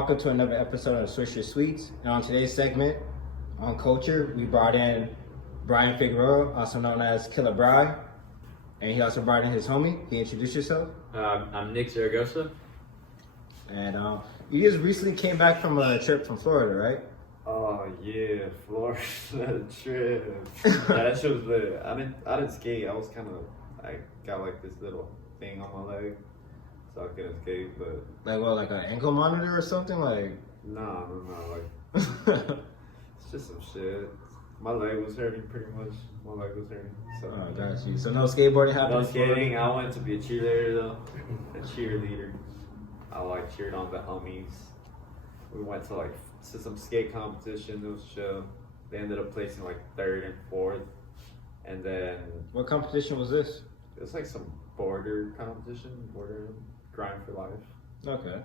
welcome to another episode of Swoosher Sweets. And on today's segment on culture, we brought in Bryan Figueroa, also known as Killer Bry, and he also brought in his homie. Can you introduce yourself? I'm Nick Zaragoza. And you just recently came back from a trip from Florida, right? Oh yeah, Florida trip. That shit was lit. I didn't skate. I got like this little thing on my leg, so I couldn't skate. But Like an ankle monitor or something, like? no, like it's just some shit. My leg was hurting pretty much. My leg was hurting. So Oh, got you. So no skateboarding happened? no in Florida? skating. I wanted to be a cheerleader though. A cheerleader. I like cheered on the homies. We went to some skate competition. It was show. They ended up placing like 3rd and 4th, and then What competition was this? it was like some border competition, border grind for life. Okay.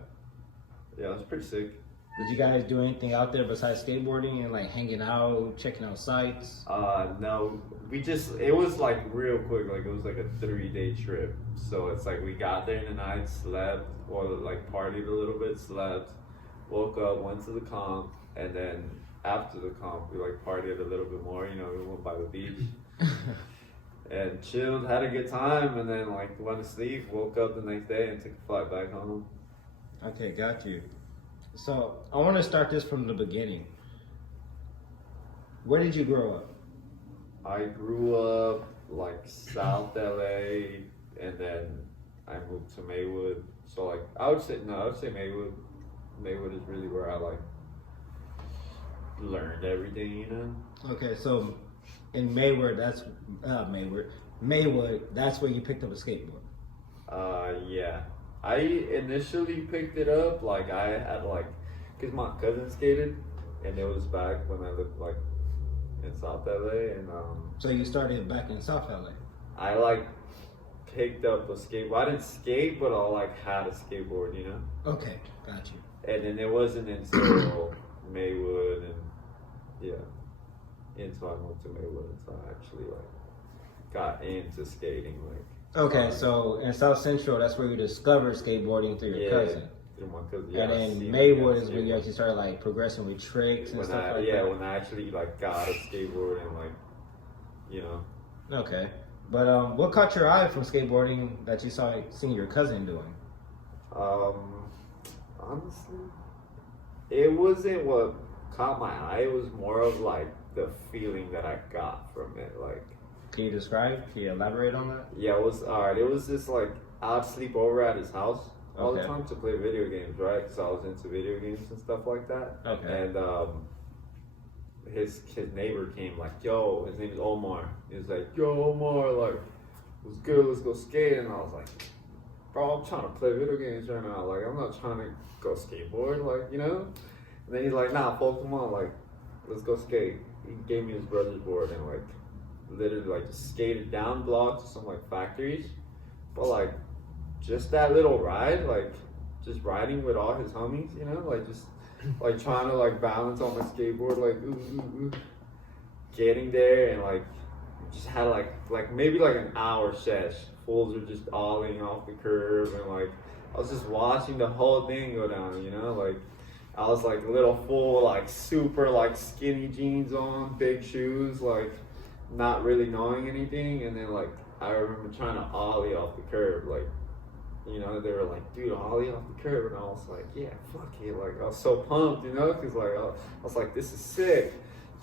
Yeah, it was pretty sick. Did you guys do anything out there besides skateboarding and like hanging out, checking out sites? No, it was like real quick. Like it was like a 3-day trip. So it's like we got there in the night, slept, or like partied a little bit, slept, woke up, went to the comp, and then after the comp we like partied a little bit more. You know, we went by the beach and chilled, had a good time, and then like went to sleep, woke up the next day, and took a flight back home. Okay, got you. So I want to start this from the beginning. Where did you grow up? I grew up like South LA, and then I moved to Maywood. So like I would say Maywood. Maywood is really where I like learned everything, you know. Okay, so in Maywood, that's where you picked up a skateboard. Yeah. I initially picked it up like I had cause my cousin skated, and it was back when I lived like in South LA, and So you started back in South LA. I like picked up a skateboard. I didn't skate, but I had a skateboard, you know. Okay, got you. And then it wasn't until Maywood until I moved to Maywood until I actually got into skating Okay, so in South Central, that's where you discovered skateboarding through your cousin. Through my cousin. And then Maywood is where you actually started progressing with tricks and stuff like that. When I actually got a skateboard and you know. Okay, but what caught your eye from skateboarding that you seeing your cousin doing? Honestly, it wasn't what caught my eye. It was more of the feeling that I got from it. Can you describe? Can you elaborate on that? Yeah, it was alright. It was just I'd sleep over at his house all the time to play video games, right? Because I was into video games and stuff like that. Okay. And his neighbor came yo, his name is Omar. He was like, yo, Omar, what's good? Let's go skate. And I was like, bro, I'm trying to play video games right now. I'm not trying to go skateboard, you know? And then he's like, nah, folk, come on, let's go skate. He gave me his brother's board and literally just skated down blocks to some factories. But just that little ride, just riding with all his homies, you know, just trying to balance on my skateboard, ooh. Getting there and just had maybe an hour sesh. Fools are just ollieing off the curb, and I was just watching the whole thing go down, you know, I was a little fool, super skinny jeans on, big shoes, not really knowing anything, and then I remember trying to ollie off the curb, you know, they were dude, ollie off the curb, and I was yeah, fuck it, I was so pumped, you know, because I was this is sick.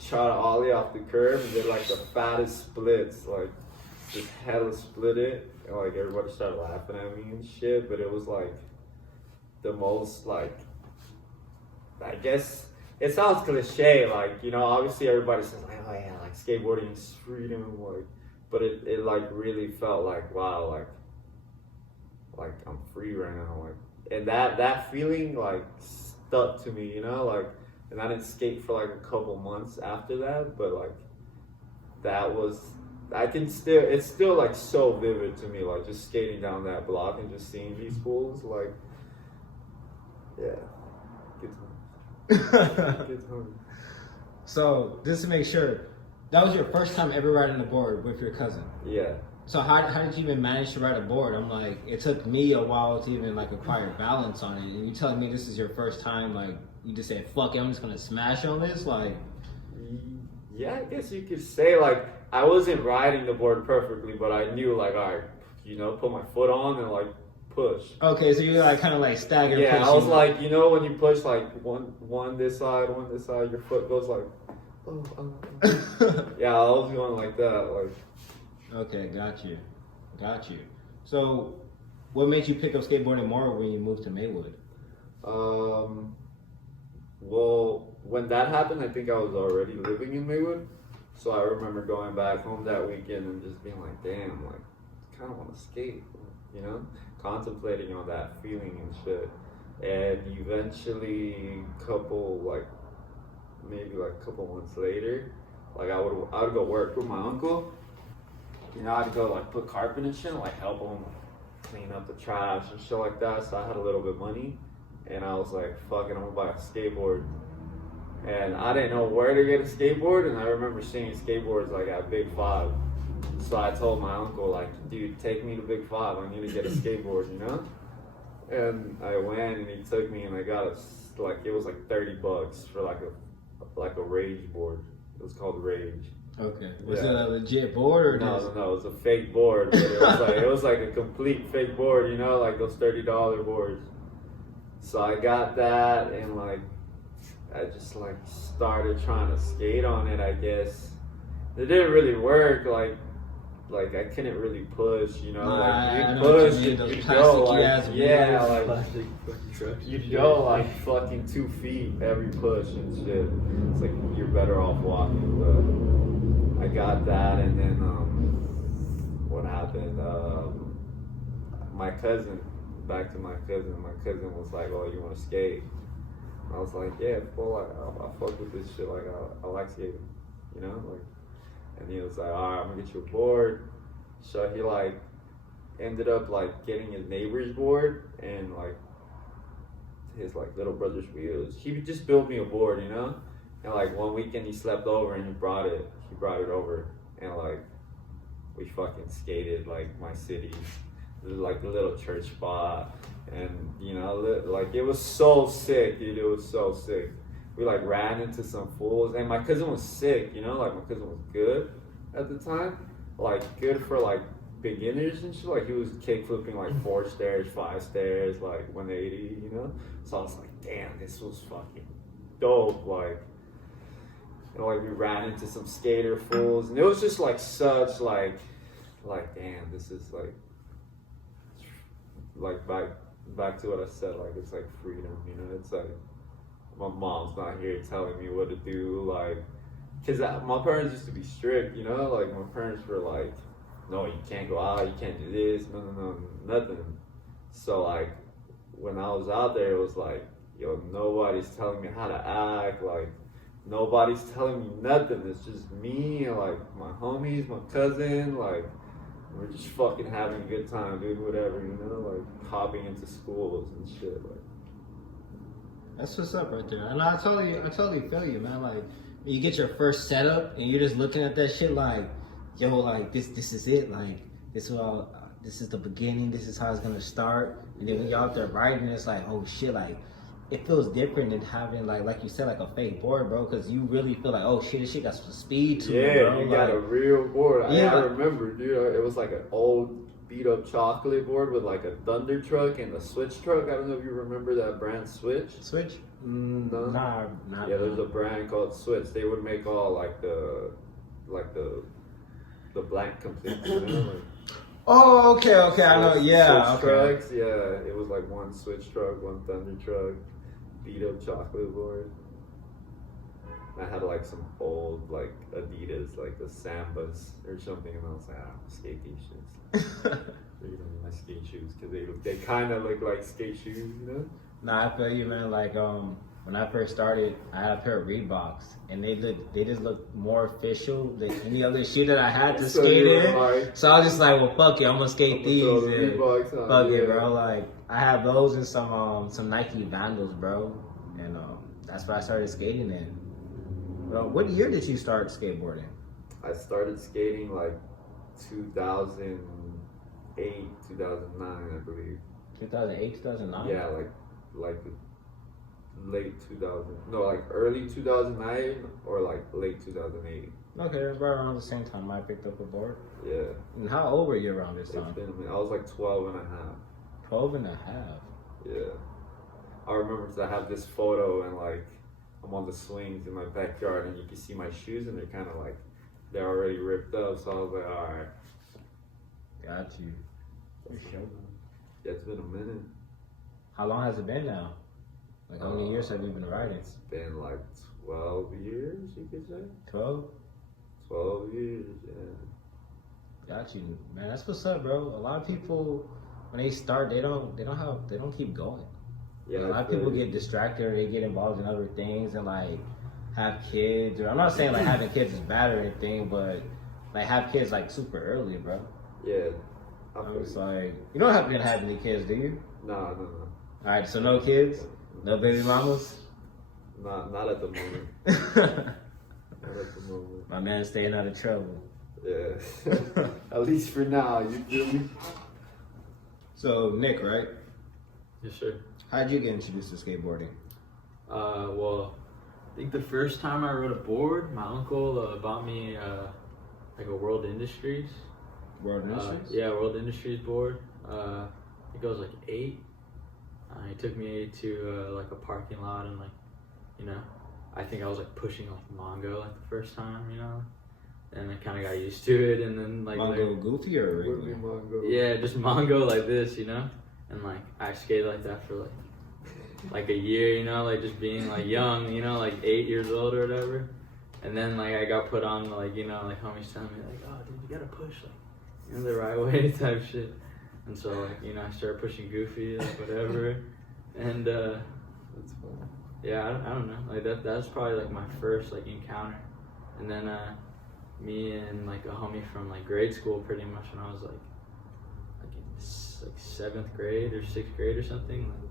Try to ollie off the curb and did the fattest splits, just hella split it, and everybody started laughing at me and shit, but it was the most I guess it sounds cliche, you know, obviously everybody says oh yeah, skateboarding is freedom, but it really felt wow, I'm free right now, and that feeling stuck to me, you know, and I didn't skate for a couple months after that, but that was, it's still so vivid to me, just skating down that block and just seeing these fools, yeah, good time. Good time. So just to make sure, that was your first time ever riding a board with your cousin? Yeah. So how did you even manage to ride a board? I'm like, it took me a while to even like acquire balance on it. And you telling me this is your first time, like you just said, fuck it, I'm just gonna smash on this, like. Yeah, I guess you could say like I wasn't riding the board perfectly, but I knew like, all right, you know, put my foot on and like push. Okay, so you're like kind of like stagger. Yeah, pushing. I was like, you know, when you push like one this side, your foot goes like, yeah, I was going like that, like. Okay, got you. So, what made you pick up skateboarding more when you moved to Maywood? Well, when that happened, I think I was already living in Maywood. So I remember going back home that weekend and just being like, damn, like, kind of want to skate, you know? Contemplating on that feeling and shit. And eventually, maybe a couple months later, like I would go work with my uncle. You know, I'd go like put carpet and shit, like help him clean up the trash and shit like that. So I had a little bit of money, and I was like, "Fuck it, I'm gonna buy a skateboard." And I didn't know where to get a skateboard, and I remember seeing skateboards like at Big Five. So I told my uncle, like, "Dude, take me to Big Five. I need to get a skateboard," you know. And I went, and he took me, and I got it was like $30 for like a Rage board. It was called Rage. Okay. Was it a legit board or no, it was a fake board. But it was like a complete fake board, you know, like those $30 boards. So I got that, and like I just like started trying to skate on it. I guess it didn't really work. Like I couldn't really push, you know. Like you push, you go like you go like fucking 2 feet every push and shit. It's like you're better off walking, but. I got that, and then what happened? My cousin was like, "Oh, you want to skate?" I was like, "Yeah, full. I fuck with this shit. Like, I like skating, you know." Like, and he was like, "All right, I'm gonna get you a board." So he like ended up like getting his neighbor's board and like his like little brother's wheels. He would just build me a board, you know. And like one weekend he slept over and he brought it over, and like we fucking skated like my city, like the little church spot, and you know, like it was so sick, dude. It was so sick. We like ran into some fools, and my cousin was sick, you know, like my cousin was good at the time, like good for like beginners and shit. Like he was kick flipping like 4 stairs, 5 stairs, like 180, you know. So I was like, damn, this was fucking dope, like. And like we ran into some skater fools, and it was just like such like damn, this is like back to what I said, like it's like freedom, you know. It's like my mom's not here telling me what to do, like, cause my parents used to be strict, you know. Like my parents were like, no, you can't go out, you can't do this, no, nothing. So like when I was out there, it was like, yo, nobody's telling me how to act, like. Nobody's telling me nothing. It's just me and like my homies, my cousin. Like we're just fucking having a good time, dude. Whatever, you know, like hopping into schools and shit. Like that's what's up right there. And I totally feel you, man. Like when you get your first setup and you're just looking at that shit, like, yo, like this is it. Like this is the beginning. This is how it's gonna start. And then when you're out there riding, it's like, oh shit, like. It feels different than having like you said, like a fake board, bro, because you really feel like, oh shit, this shit got some speed to it, bro. Yeah, you got a real board. I remember, dude, it was like an old beat up chocolate board with like a thunder truck and a switch truck. I don't know if you remember that brand Switch. Switch? No. Nah. Yeah, there's a brand called Switch. They would make all like the blank complete, you know? Like, oh, okay, I know, yeah. Switch trucks, yeah. It was like one switch truck, one thunder truck. Beat up chocolate board. I had like some old like Adidas, like the Sambas or something, and I was like, I don't skate these shits. They're gonna be my skate shoes because they kind of look like skate shoes, you know. Nah, I feel you, man. Like when I first started, I had a pair of Reeboks, and they just looked more official than any other shoe that I had to skate in. Like, so I was just like, well, fuck it, I'm gonna skate these. Fuck it, bro. Like I have those and some Nike Vandals, bro, and that's what I started skating in. Bro, what year did you start skateboarding? I started skating like 2008, 2009, I believe. 2008, 2009? Yeah, like late 2000. No, like early 2009 or like late 2008. Okay, that's right around the same time I picked up a board. Yeah. And how old were you around this time? It's been a minute. I was like 12 and a half. 12 and a half? Yeah. I remember I have this photo and like I'm on the swings in my backyard and you can see my shoes and they're kind of like, they're already ripped up. So I was like, all right. Got you. For sure. Yeah, it's been a minute. How long has it been now? Like how many years have you been riding? It's been like 12 years, you could say. 12? 12 years, yeah. Got you, man. That's what's up, bro. A lot of people, when they start, they don't keep going. Yeah, a lot of people get distracted or they get involved in other things and like have kids. Or I'm not saying like having kids is bad or anything, but like have kids like super early, bro. Yeah. I was like, you don't have to have any kids, do you? No. All right, so no kids, no baby mamas. Not at the moment. Not at the moment. My man's staying out of trouble. Yeah. At least for now, you feel me? So Nick, right? Yes, sir. How'd you get introduced to skateboarding? Well, I think the first time I rode a board, my uncle bought me like a World Industries. World Industries? Yeah, World Industries board. I think I was like 8. He took me to like a parking lot and like, you know, I think I was like pushing like Mongo like the first time, you know, and I kind of got used to it, and then like Mongo goofy or regular? Mongo. Yeah, just Mongo like this, you know, and like I skated like that for like a year, you know, like just being like young, you know, like 8 years old or whatever, and then like I got put on like, you know, like homies telling me like, oh dude, you gotta push like, you know, the right way type shit. And so, like, you know, I started pushing Goofy, like, whatever. And, That's fun. yeah, I don't know. Like, that's probably, like, my first, like, encounter. And then, me and, like, a homie from, like, grade school, pretty much, when I was, like in, like, 7th grade or 6th grade or something. Like,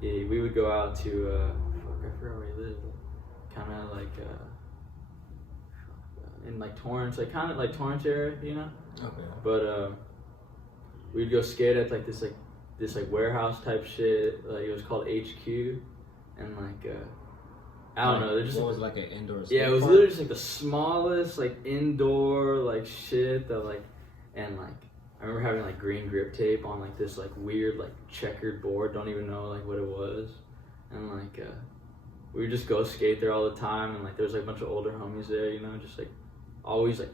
yeah, we would go out to, I forgot where he lived. Kind of, like, in, like, Torrance, like, kind of, like, Torrance area, you know? Okay. But, we'd go skate at like this warehouse type shit. Like it was called HQ, and like I don't know. They're just what was like an indoor? Yeah, it was literally just like the smallest like indoor like shit that like, and like I remember having like green grip tape on like this like weird like checkered board. Don't even know like what it was, and like we would just go skate there all the time, and like there was like a bunch of older homies there, you know, just like always like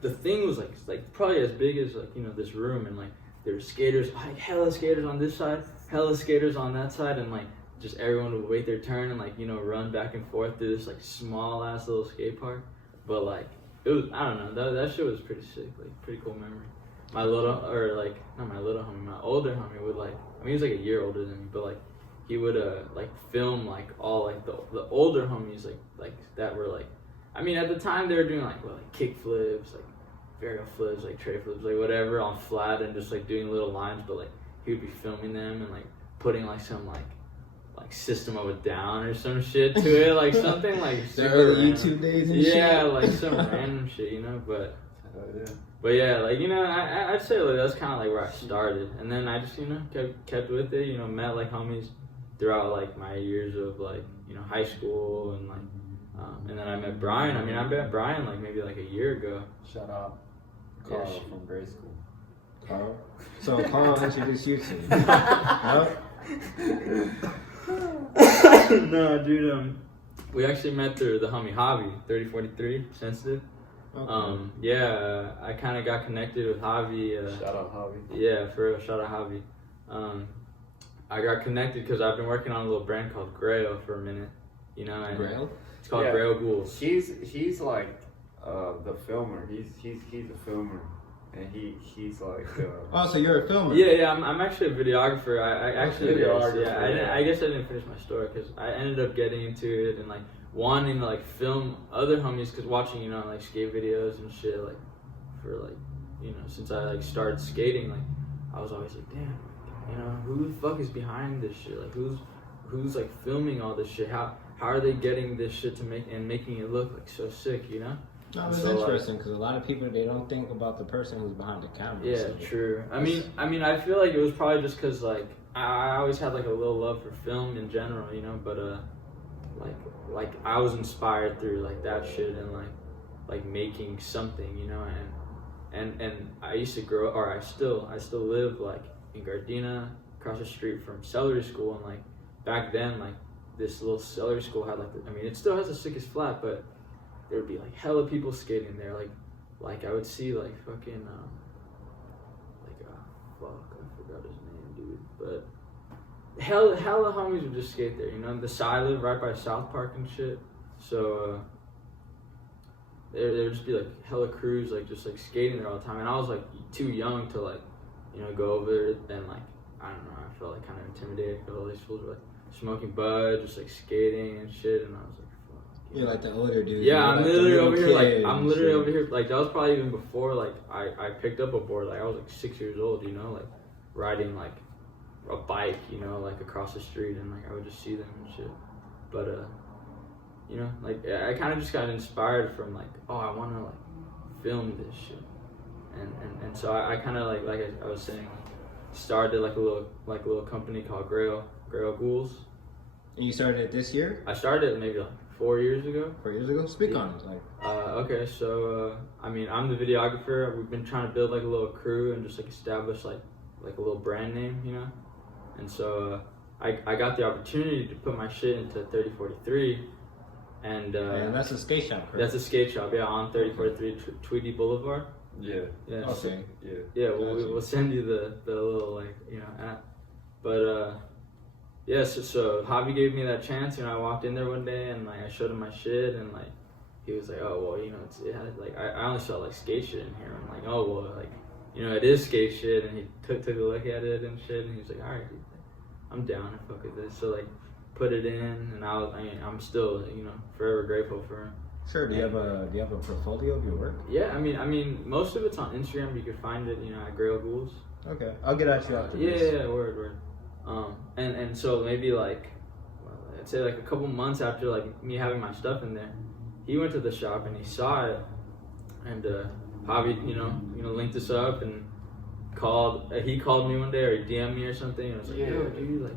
the thing was like probably as big as like, you know, this room, and like there were skaters, like hella skaters on this side, hella skaters on that side, and like just everyone would wait their turn and like, you know, run back and forth through this like small ass little skate park. But like it was, I don't know, that shit was pretty sick, like pretty cool memory. My little, or like not my little homie, my older homie would like, I mean he was like a year older than me, but like he would like film like all like the older homies like that were like, I mean, at the time they were doing like kick flips, like varial flips, like tray flips, like whatever on flat, and just like doing little lines. But like he would be filming them and like putting like some like System of a Down or some shit to it, like something like the early YouTube days and shit. Yeah, like some random shit, you know. But yeah, like, you know, I'd say like that's kind of like where I started, and then I just, you know, kept with it. You know, met like homies throughout like my years of like, you know, high school, and like. And then I met Bryan. I mean, I met Bryan like maybe like a year ago. Shout out Carl from grade school. Carl? So Carl introduced you to me. No, dude, we actually met through the homie Javi, 3043, Sensitive. Okay. Yeah, I kind of got connected with Javi. Shout out Javi. Yeah, for real, shout out Javi. I got connected because I've been working on a little brand called Grail for a minute, you know. And Grail? It's called GrailGhouls. He's like the filmer. He's a filmer, and he's like. Oh, so you're a filmer? Yeah. I'm actually a videographer. I actually Videographer, yeah. I guess I didn't finish my story because I ended up getting into it and like wanting to like film other homies, because watching, you know, like skate videos and shit, like for like, you know, since I like started skating, like I was always like, damn, you know, who the fuck is behind this shit? Like who's like filming all this shit? How are they getting this shit to making it look like so sick, you know? No, it's So, interesting because a lot of people, they don't think about the person who's behind the camera. Yeah, so true. I mean, I feel like it was probably just because like I always had like a little love for film in general, you know. But like I was inspired through like that shit and like making something, you know. And I used to grow, or I still live like in Gardena, across the street from celery school, and like back then like this little celery school had like I mean it still has the sickest flat, but there would be like hella people skating there, like I would see like fucking fuck, I forgot his name, dude, but hella homies would just skate there, you know. The side live right by South Park and shit, so there would just be like hella crews like just like skating there all the time, and I was like too young to like, you know, go over there, and like I don't know, I felt like kind of intimidated because all these fools were like smoking bud, just like skating and shit, and I was like, fuck. You're like the older dude. Yeah, I'm like literally over here. Like I'm literally shit. over here. Like that was probably even before like I picked up a board. Like I was like 6 years old, you know, like riding like a bike, you know, like across the street, and like I would just see them and shit. But you know, like I kind of just got inspired from like, oh, I want to like film this shit, and so I kind of like I was saying, started like a little company called GrailGhouls. And you started it this year? I started it maybe like 4 years ago. 4 years ago? Speak on it. Like. Okay, so I mean, I'm the videographer. We've been trying to build like a little crew and just like establish like a little brand name, you know. And so I got the opportunity to put my shit into 3043, and that's a skate shop, correct? That's a skate shop, yeah, on 3043 Tweedy Boulevard. Yeah. Yeah. Okay. Yeah. We'll send you the little like, you know, app, but yeah, so Javi gave me that chance, you know. I walked in there one day and like I showed him my shit, and like he was like, oh well, you know, it had like I only saw like skate shit in here. I'm like, oh well, like, you know, it is skate shit, and he took a look at it and shit, and he was like, all right, dude, I'm down to fuck with this. So like put it in, and I'm still, you know, forever grateful for him. Sure. Do you have a portfolio of your work? Yeah, I mean most of it's on Instagram. You can find it, you know, at GrailGhouls. Okay, I'll get at you after this. Yeah, word. And so maybe like, I'd say like a couple months after like me having my stuff in there, he went to the shop and he saw it, and Javi, you know, linked us up and called. He called me one day, or he DM'd me or something, and I was like, yo, dude, like,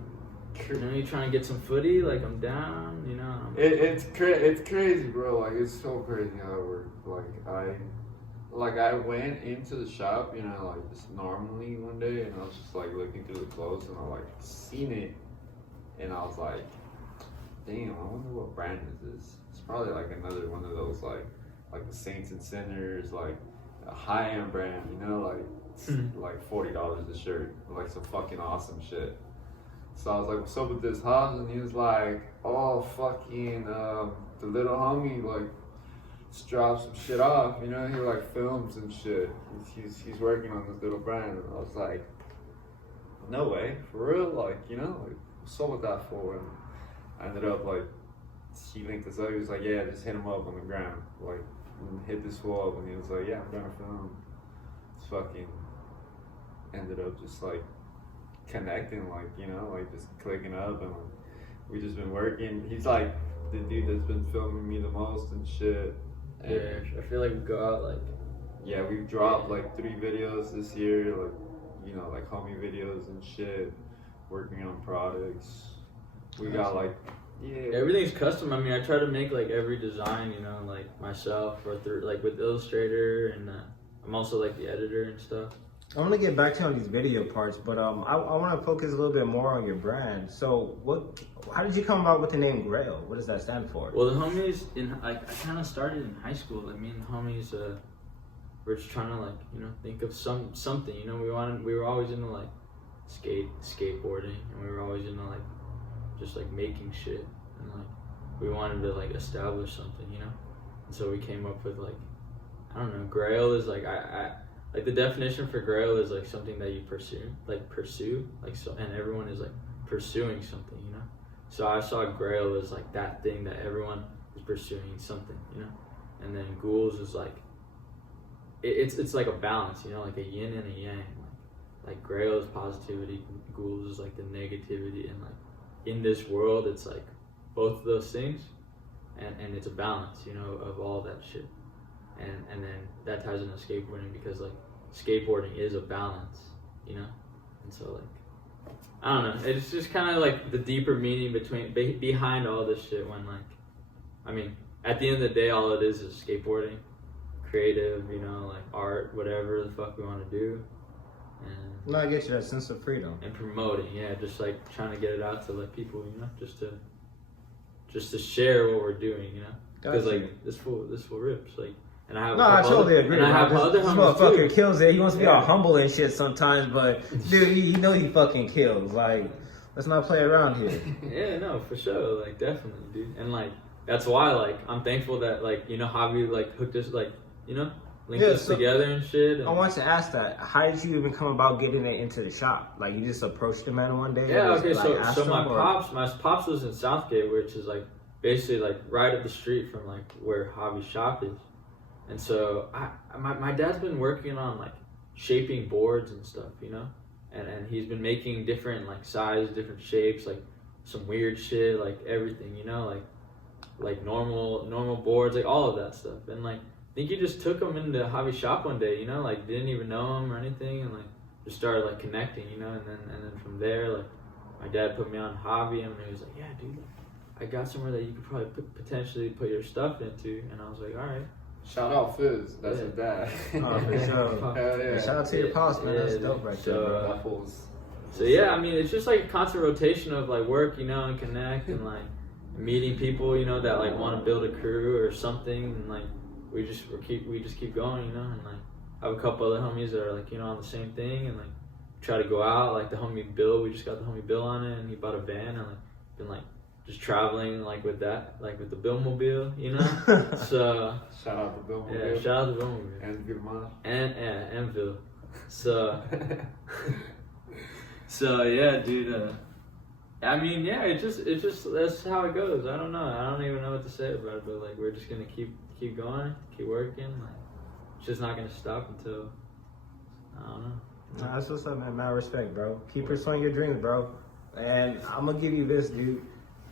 you know, you trying to get some footy? Like, I'm down, you know. It's crazy, bro. Like, it's so crazy how it works. Like I went into the shop, you know, like just normally one day, and I was just like looking through the clothes, and I like seen it, and I was like, damn, I wonder what brand is this? It's probably like another one of those like the Saints and Sinners, like a high-end brand, you know, like like $40 a shirt, like some fucking awesome shit. So I was like, what's up with this, huh? And he was like, oh, fucking the little homie like just dropped some shit off, you know. He like films and shit. He's working on this little brand, and I was like, no way, for real, like, you know, like, what's up with that for? And I ended up like, he linked us up. He was like, yeah, just hit him up on the ground, like, and hit this fool up, and he was like, yeah, I'm gonna film. Just fucking ended up just like connecting, like, you know, like just clicking up, and we just been working. He's like the dude that's been filming me the most and shit. And yeah, I feel like we go out like, yeah, we've dropped like 3 videos this year, like, you know, like homie videos and shit, working on products. We got like, yeah, everything's custom. I mean, I try to make like every design, you know, like myself, or through like with Illustrator, and I'm also like the editor and stuff. I want to get back to you on these video parts, but I want to focus a little bit more on your brand. So, how did you come about with the name Grail? What does that stand for? Well, the homies I kind of started in high school. Like, me and the homies, we're just trying to like, you know, think of something. You know, we were always into like skateboarding, and we were always into like just like making shit, and like we wanted to like establish something, you know. And so we came up with like, I don't know, Grail is like I like the definition for Grail is like something that you pursue, like so, and everyone is like pursuing something, you know. So I saw Grail as like that thing that everyone is pursuing something, you know. And then Ghouls is like it's like a balance, you know, like a yin and a yang. Like Grail is positivity, Ghouls is like the negativity, and like in this world it's like both of those things, and it's a balance, you know, of all that shit. and then that ties into skateboarding because like skateboarding is a balance, you know, and so like I don't know, it's just kind of like the deeper meaning behind all this shit. When like, I mean, at the end of the day, all it is skateboarding, creative, you know, like art, whatever the fuck we want to do, and No, I get you, that sense of freedom. and promoting, yeah, just like trying to get it out to like people, you know, just to share what we're doing, you know, because Gotcha. like this fool rips, like, and I have No, I totally agree. and I have this other this homies motherfucker too. kills it. He wants to be Yeah. all humble and shit sometimes, but dude, you know he fucking kills. Like, let's not play around here. Yeah, no, for sure, like definitely, dude, and like that's why like I'm thankful that like, you know, Javi like hooked us, like, you know, linked us together and shit. And I want to ask that. How did you even come about getting it into the shop? Like, you just approached the man one day? yeah, and okay, just, like, asked so him, my or- pops lives in Southgate, which is like basically like right up the street from like where Javi's shop is, and so my dad's been working on like shaping boards and stuff, you know, and he's been making different like sizes, different shapes, like some weird shit, like everything, you know, like normal boards, like all of that stuff. And like I think he just took him into Javi's shop one day, you know, like didn't even know him or anything, and like just started like connecting, you know, and then from there, like my dad put me on Javi, and he was like, yeah, dude, like, I got somewhere that you could probably potentially put your stuff into, and I was like, all right. Shout out Fizz, that's Yeah. his dad. Oh, for sure. Hell yeah. Shout out to your pops, man. That's Yeah, dope right so, there, bro. That fool's. So yeah, I mean, it's just like a constant rotation of like work, you know, and connect, and like meeting people, you know, that like want to build a crew or something, and like we just keep going, you know, and like I have a couple other homies that are like, you know, on the same thing, and like try to go out, like the homie Bill, we just got the homie Bill on it, and he bought a van, and like been like just traveling like with that, like with the Billmobile, you know. So Shout out to Bill. yeah, shout out to Billmobile And good mom. and Bill. So so yeah, dude. I mean, yeah, it's just that's how it goes. I don't know. I don't even know what to say about it, but like we're just gonna keep going, keep working. Like it's just not gonna stop until I don't know. Nah, that's what's up, man. Mad respect, bro. Keep pursuing your dreams, bro. And I'm gonna give you this, dude.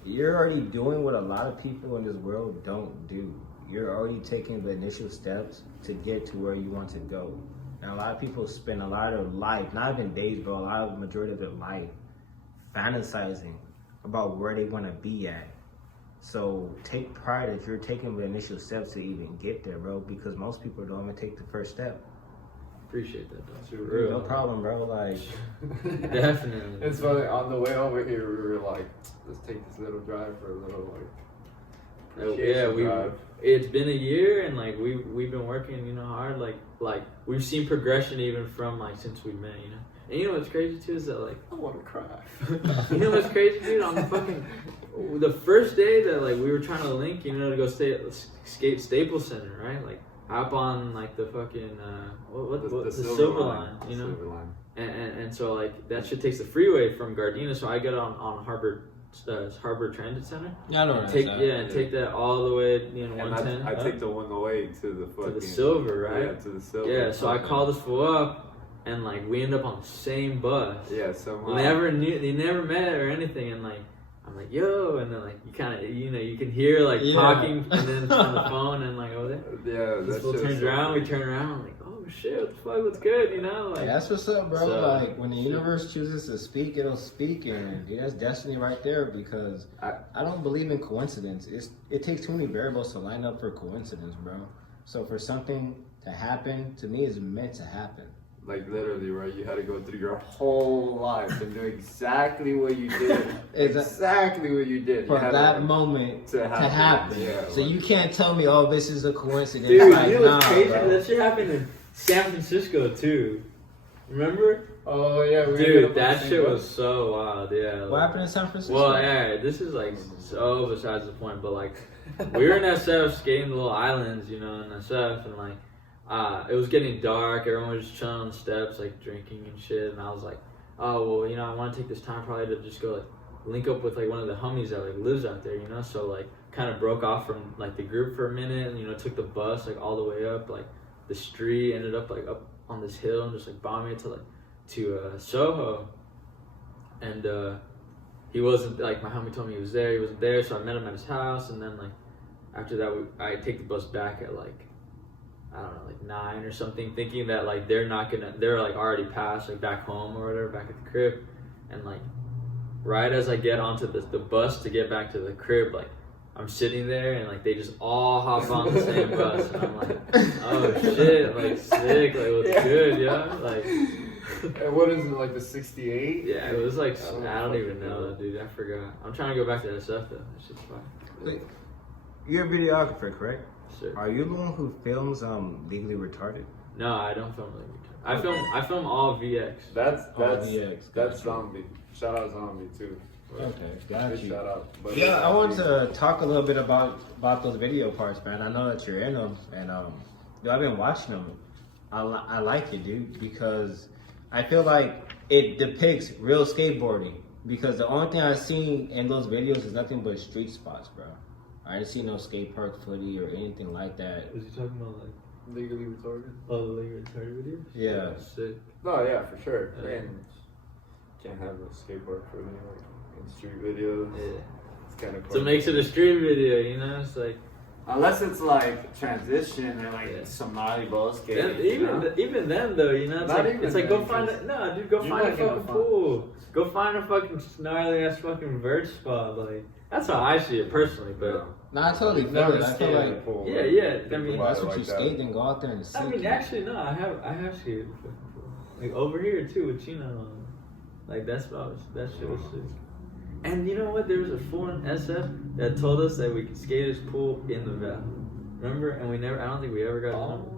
You're already doing what a lot of people in this world don't do. You're already taking the initial steps to get to where you want to go. And a lot of people spend a lot of life, not even days, bro, a lot of the majority of their life fantasizing about where they want to be at. So take pride that you're taking the initial steps to even get there, bro, because most people don't even take the first step. Appreciate that, though. Dude, For real. No problem, bro. Like, Definitely. It's funny, on the way over here, we were like, let's take this little drive for a little, like, Yeah, appreciation drive. it's been a year, and like we've been working, you know, hard. Like we've seen progression even from like since we met, you know. And you know what's crazy too is that like I want to cry. you know what's crazy, dude? On the first day that like we were trying to link, you know, to go stay at skate Staples Center, right? Like up on like the fucking the Silver Line, you know. Silver Line. And so like that shit takes the freeway from Gardena, so I get on Harbor Transit Center. yeah, I know And take that all the way, you know, And 110. I take the one away to the fucking... the Silver, right? Yeah, to the Silver. Yeah, so I called this fool up, and like we end up on the same bus. Yeah, somehow. They never met or anything, and like I'm like, yo, and then like you kind of, you know, you can hear like talking, and then on the phone, and like over there. Yeah, This fool turns around, we turn around, I'm like, oh shit, what the fuck, what's good, you know? Like, Hey, that's what's up, bro. So- Like when the universe chooses to speak, it'll speak, and yeah, that's destiny right there. Because I don't believe in coincidence. It takes too many variables to line up for coincidence, bro. So for something to happen, to me, is meant to happen. Like literally, right? You had to go through your whole life and do exactly what you did. Exactly what you did. For You had that to, moment to to happen. happen. Yeah, So like- you can't tell me, oh, this is a coincidence. dude, like, you know nah, what's crazy? bro. That shit happened in San Francisco too. Remember? Oh yeah, we ended Dude, up on that the same shit bus. was so wild. Yeah. What happened in San Francisco? Well, yeah, this is like so besides the point, but like we were in SF skating the little islands, you know, in SF, and like it was getting dark. Everyone was just chilling on the steps, like drinking and shit. And I was like, oh well, you know, I want to take this time probably to just go like link up with like one of the homies that like lives out there, you know. So like kind of broke off from like the group for a minute, and you know, took the bus like all the way up like the street, ended up like up on this hill and just like bombing it to Soho. And he wasn't, like, my homie told me he was there, he wasn't there, so I met him at his house, and then like after that I take the bus back at like I don't know, like 9 or something, thinking that like they're like already past, like back home or whatever, back at the crib, and like right as I get onto the bus to get back to the crib, like I'm sitting there and like they just all hop on the same bus, and I'm like, oh shit, like sick, like what's good, yeah, like. And what is it, like the 68? Yeah, it was like I don't even know, dude. I forgot. I'm trying to go back to SF though. That shit's fine. Wait, you're a videographer, correct? Sure. Are you the one who films Legally Retarded? No, I don't film like I film all VX. That's VX, that's gotcha. Zombie. Shout out Zombie too. Okay, got Big you. shout out. But Yeah, I want to talk a little bit about those video parts, man. I know that you're in them, and dude, I've been watching them. I like it, dude, because I feel like it depicts real skateboarding. Because the only thing I've seen in those videos is nothing but street spots, bro. I didn't see no skate park footage or anything like that. Was he talking about like Legally Retarded? all the Legally Retarded videos? Yeah. Sick. No, yeah, for sure. Yeah. Man, can't have no skateboard for me like in street videos. Yeah. It's kind of So it makes it a street video, you know? It's like unless it's like transition or like Yeah. some naughty ball then, skating. even then though, you know, Not even it's like go then, find just- a no, dude, go you're find a not gonna fucking find- pool. Go find a fucking gnarly ass fucking vert spot. Like that's how I see it personally, but. No, I totally feel it. I feel like Yeah, yeah, I mean, that's what you skate, then go out there and I mean, actually, no, I have skated before. Like over here too with Chino on. Like that shit was sick. And you know what? There was a fool in SF that told us that we could skate his pool in the valley. Remember? And I don't think we ever got his number.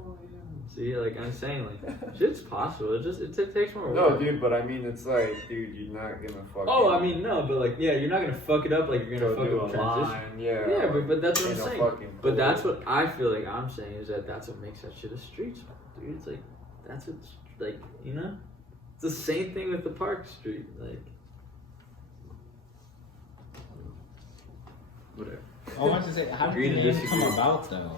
See, like I'm saying, like shit's possible. It takes more No, work. dude, but I mean, it's like, dude, you're not gonna fucking. Oh, I mean, no, but like, yeah, you're not gonna fuck it up like you're gonna go fuck do up a transition. line, yeah. Yeah, but that's what I'm in a saying. fucking But that's pool. what I feel like I'm saying is that's what makes that shit a street spot, dude. It's like that's what's like, you know, it's the same thing with the Park Street, like whatever. I wanted to say, how did Agree the to name disagree. come about, though?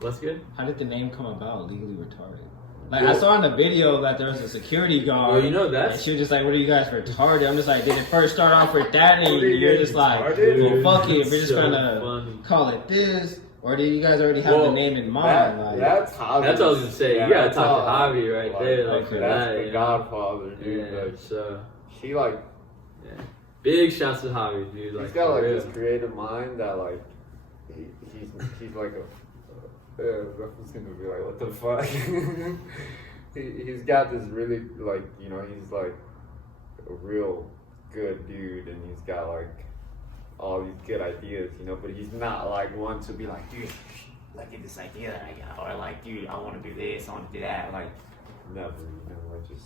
What's good? How did the name come about, Legally Retarded? Like, I saw in the video that there was a security guard. Well, you know and that's she was just like, what are you guys retarded? I'm just like, did it first start off with that? And What are you you're guys just like, retarded? well, fuck it. We're just So gonna funny. call it this. Or did you guys already have the name in mind? Like, That's Javi. That's what I was gonna say. You gotta that's talk to all- Javi right there, like, for that's that, the you know? Godfather, dude. Yeah, Like, so he like, yeah. Big shouts to Javi, dude. Like he's got for like real. this creative mind that like, he's like a. Reference gonna be like, what the fuck? He's got this really like, you know, he's like a real good dude, and he's got like all these good ideas, you know. But he's not like one to be like, dude, look at this idea that I got, or like, dude, I want to do this, I want to do that. Like, never, you know, like just.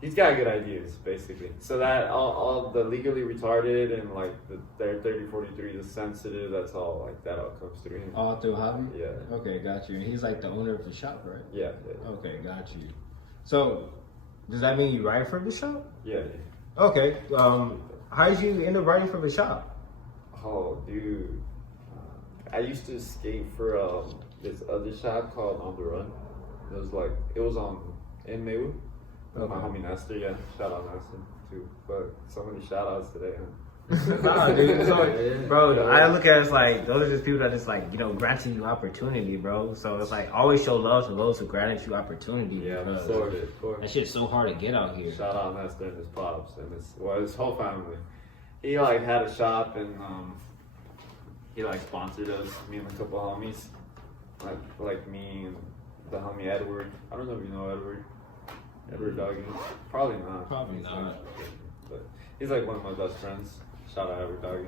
He's got good ideas, basically. So that all the legally retarded and like their 3043, the sensitive, that's all like that all comes through him. all through Javi? Yeah. Okay, got you. And he's like the owner of the shop, right? Yeah. Okay, got you. So, does that mean you write for the shop? Yeah. Okay. How did you end up writing for the shop? Oh, dude. I used to skate for this other shop called On the Run. It was in Maywood. Okay. My homie Nestor, yeah. Shout out Nestor too. But so many shout outs today, huh? Nah, dude. So, Yeah. bro, I look at it as like, those are just people that just like, you know, granting you opportunity, bro. So it's like, always show love to those who granted you opportunity. Yeah, because of course. that shit's so hard to get out here. Shout out Nestor and his pops and his whole family. He like had a shop and he like sponsored us, me and a couple homies, like me and the homie Edward. I don't know if you know Edward. Edward Doggy. Probably not. Probably not. But he's like one of my best friends. Shout out Edward Doggy.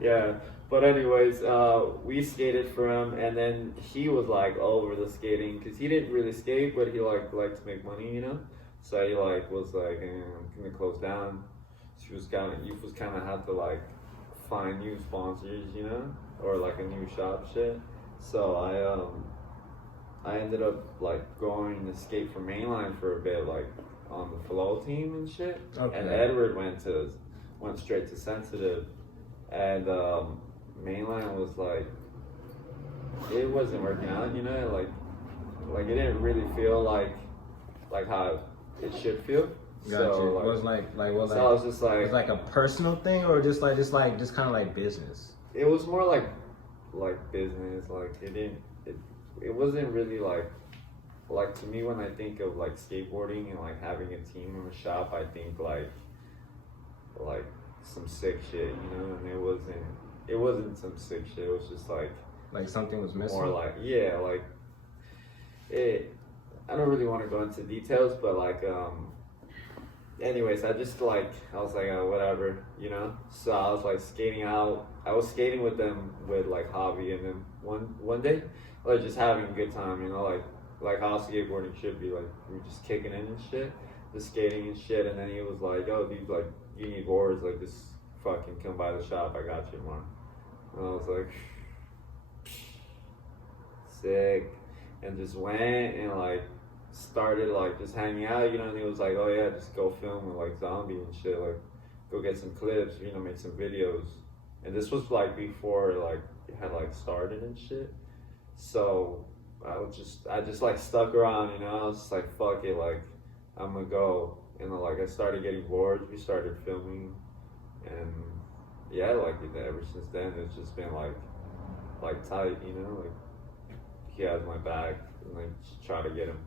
Yeah. But anyways, we skated for him, and then he was like over the skating because he didn't really skate, but he liked to make money, you know. So he was like, I'm gonna close down. So you kind of had to like find new sponsors, you know, or like a new shop shit. So I ended up like going to skate for mainline for a bit, like on the flow team and shit. Okay. And Edward went straight to sensitive, and mainline was like, it wasn't working out, you know, like it didn't really feel like how it should feel. Got So you. like, It was like, so I was just it like, was like a personal thing, or just kind of like business. it was more like business. Like it wasn't really like to me when I think of like skateboarding and like having a team in a shop, I think like some sick shit, you know, and it wasn't some sick shit. It was just like something was missing. More like like it. I don't really want to go into details, but like anyways, I was like oh, whatever, you know. So I was like skating out. I was skating with them with like Javi, and then one day, like just having a good time, you know, like how skateboarding should be. Like we were just kicking in and shit, just skating and shit. And then he was like, "Oh, dude, like you need boards, like just fucking come by the shop. I got you, man." And I was like, sick, and just went and like started like just hanging out, you know. And he was like, "Oh yeah, just go film with like Zombie and shit, like go get some clips, you know, make some videos." And this was like before like it had like started and shit. So I just like stuck around, you know. I was just like, fuck it, like I'm gonna go. And then, like I started getting bored. We started filming, and yeah, like ever since then it's just been like tight, you know. Like he has my back, and like just try to get him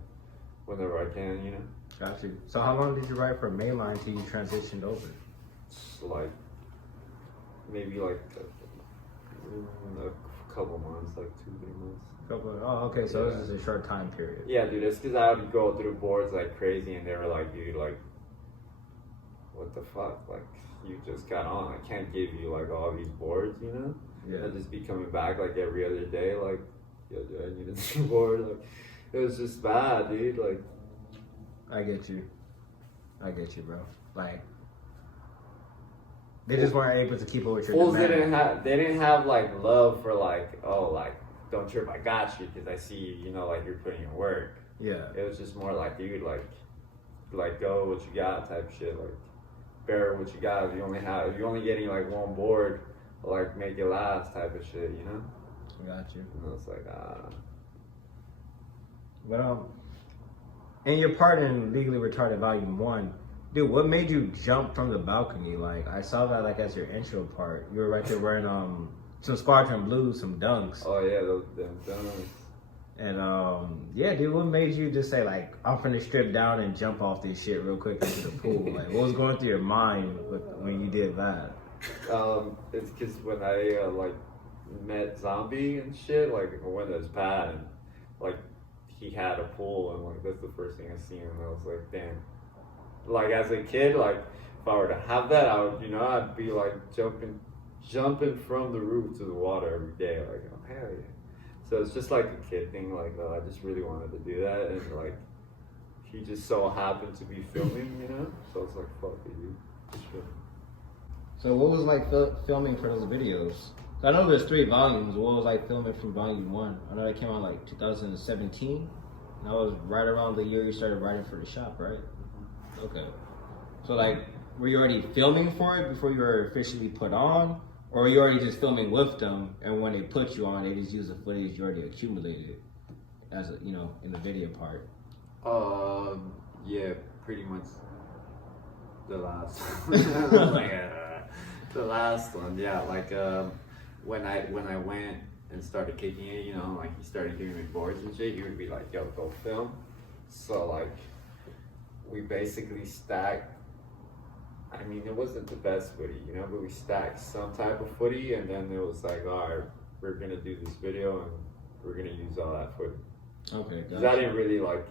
whenever I can, you know. Got you. So how long did you ride for mainline till you transitioned over? It's like maybe like a couple months, like 2-3 months. Oh, okay. So yeah. This is a short time period. Yeah, dude. It's because I would go through boards like crazy, and they were like, "Dude, like, what the fuck? Like, you just got on. I can't give you like all these boards, you know." Yeah. I'd just be coming back like every other day, like, "Yeah, dude, I need a new board." Like, it was just bad, dude. Like, I get you, bro. Like, they just weren't able to keep up with your fools demand. They didn't have like love for like, oh, like, don't trip, I got you, because I see you know, like you're putting in work. Yeah. It was just more like, dude, like go what you got type shit, like bear what you got. If you're only getting like one board, like make it last type of shit, you know. Got you. And I was like, Well, in your part in Legally Retarded Volume 1, dude, what made you jump from the balcony? Like, I saw that like as your intro part. You were right there wearing some Squadron Blues, some dunks. Oh yeah, those damn dunks. And yeah, dude, what made you just say like, I'm finna strip down and jump off this shit real quick into the pool? Like, what was going through your mind when you did that? It's because when I like met Zombie and shit, like I went to his pad and like he had a pool, and like that's the first thing I seen, and I was like, damn. Like as a kid, like if I were to have that, I would, you know, I'd be like jumping from the roof to the water every day, like, oh hell yeah. So it's just like a kid thing, like I just really wanted to do that, and like he just so happened to be filming, you know. So it's like, fuck it, dude, just film. So what was like filming for those videos? I know there's 3 volumes. What was like filming from Volume 1? I know that came out like 2017. And that was right around the year you started writing for the shop, right? Mm-hmm. Okay. So like, were you already filming for it before you were officially put on? Or were you already just filming with them, and when they put you on, they just use the footage you already accumulated as a, you know, in the video part? Yeah, pretty much the last the last one, yeah. Like when I went and started kicking it, you know, like he started giving me boards and shit, he would be like, yo, go film. So like we basically stacked. I mean, it wasn't the best footy, you know, but we stacked some type of footy, and then it was like, all right, we're gonna do this video and we're gonna use all that footy. Okay. Because I didn't really like.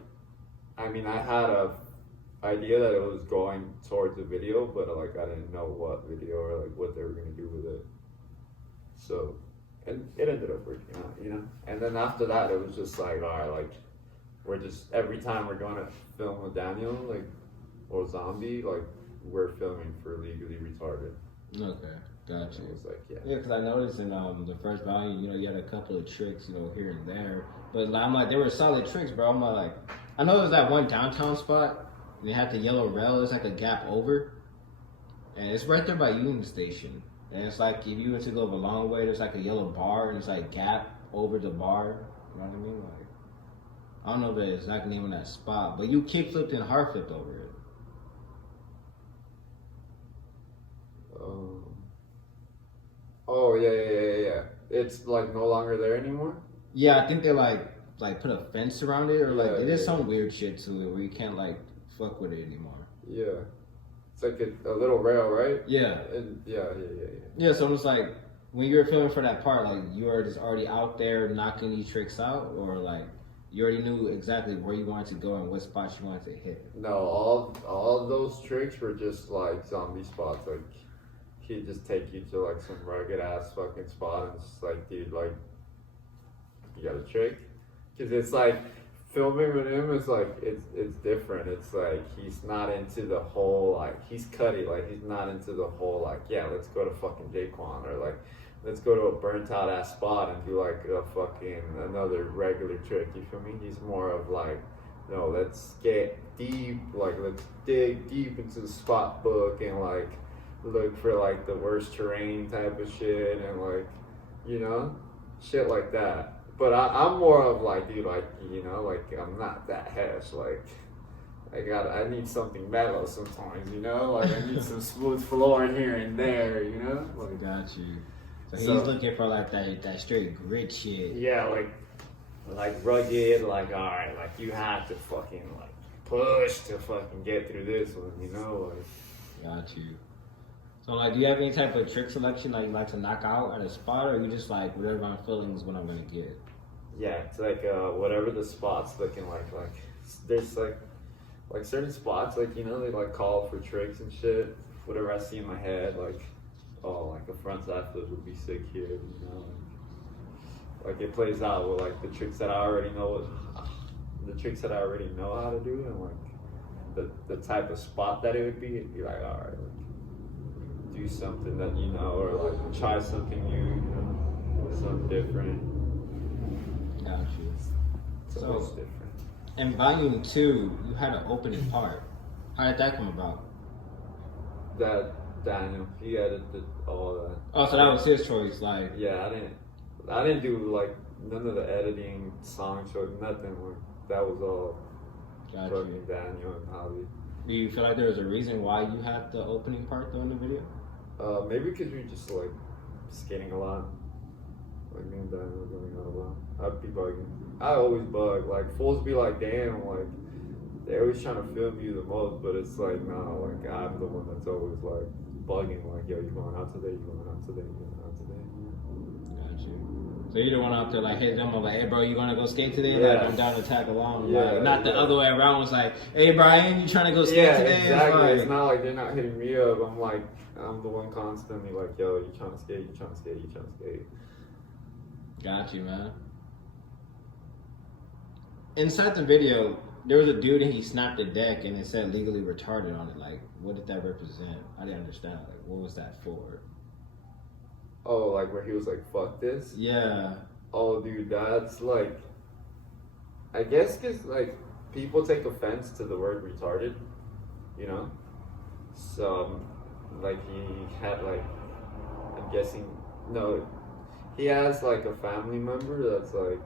I mean, I had a idea that it was going towards the video, but like I didn't know what video or like what they were gonna do with it. So, and it ended up working out, you know. And then after that, it was just like, all right, like we're just every time we're going to film with Daniel, like or Zombie, like we're filming for Legally Retarded. Okay, gotcha. It was like, yeah. Yeah, because I noticed in the first volume, you know, you had a couple of tricks, you know, here and there. But I'm like, they were solid tricks, bro. I'm like, I know there's that one downtown spot. And they have the yellow rail. It's like a gap over. And it's right there by Union Station. And it's like, if you were to go a long way, there's like a yellow bar, and it's like gap over the bar. You know what I mean? Like, I don't know the exact name of that spot, but you kick flipped and hard flipped over it. Oh yeah. It's like no longer there anymore. Yeah, I think they like like put a fence around it, or like Yeah, it is yeah. some weird shit to it where you can't like fuck with it anymore. Yeah. It's like a little rail, right? Yeah. And yeah. Yeah, so it's like when you were filming for that part, like you were just already out there knocking these tricks out, or like you already knew exactly where you wanted to go and what spots you wanted to hit. No, all of those tricks were just like zombie spots. Like he'd just take you to like some rugged ass fucking spot and it's like, dude, like you got a trick? Because it's like filming with him is like it's different. It's like he's not into the whole like he's cutty. Like he's not into the whole like yeah let's go to fucking Jaquan or like let's go to a burnt out ass spot and do like a fucking another regular trick. You feel me? He's more of like no let's get deep like let's dig deep into the spot book and like look for like the worst terrain type of shit and like you know shit like that. But I'm more of like, dude, like, you know, like, I'm not that hesh. Like, I need something mellow sometimes, you know? Like, I need some smooth flooring here and there, you know? Like, Got you. So So- he's looking for like that straight grit shit. yeah, like rugged, like, all right, like, you have to fucking, like, push to fucking get through this one, you know? Like, Got you. So like, do you have any type of trick selection that you like to knock out at a spot, or you just like whatever I'm feeling is what I'm gonna get? yeah, it's like, whatever the spot's looking like, there's like certain spots, like, you know, they like call for tricks and shit. Whatever I see in my head, like, oh, like a front side flip would be sick here, you know? Like it plays out with like the tricks that I already know, how to do, and like the type of spot that it would be. It'd be like, all right, like, do something that you know, or like try something new, you know, something different. Got you. It's So- always different. In volume 2, you had an opening part. How did that come about? That Daniel, he edited all that. Oh, so that was his choice, like. Yeah, I didn't do like none of the editing, song choice, nothing. Like that was all Got fucking you. Daniel and Holly. Do you feel like there was a reason why you had the opening part though in the video? Maybe because we just like skating a lot. Like me and Daniel were going out a lot. I'd be bugging. I always bug. Like fools be like, damn, like they're always trying to film you the most, but it's like no, like I'm the one that's always like bugging. Like yo, you going out today? You going out today? You going out today? Got you. So you the one out there like hit them up like, hey bro, you gonna go skate today? Yeah. Like I'm down to tag along. Yeah, Like, not the yeah. other way around. Was like, hey Bryan, you trying to go skate Yeah, today? exactly. It's It's not like they're not hitting me up. I'm the one constantly like, yo, you trying to skate? You trying to skate? You trying to skate? Got you, man. Inside the video, there was a dude and he snapped a deck and it said legally retarded on it. Like, what did that represent? I didn't understand. Like, what was that for? Oh, like where he was like, fuck this? Yeah. Oh, dude, that's like, I guess because like people take offense to the word retarded, you know? So, like he had like, I'm guessing, no, he has like a family member that's like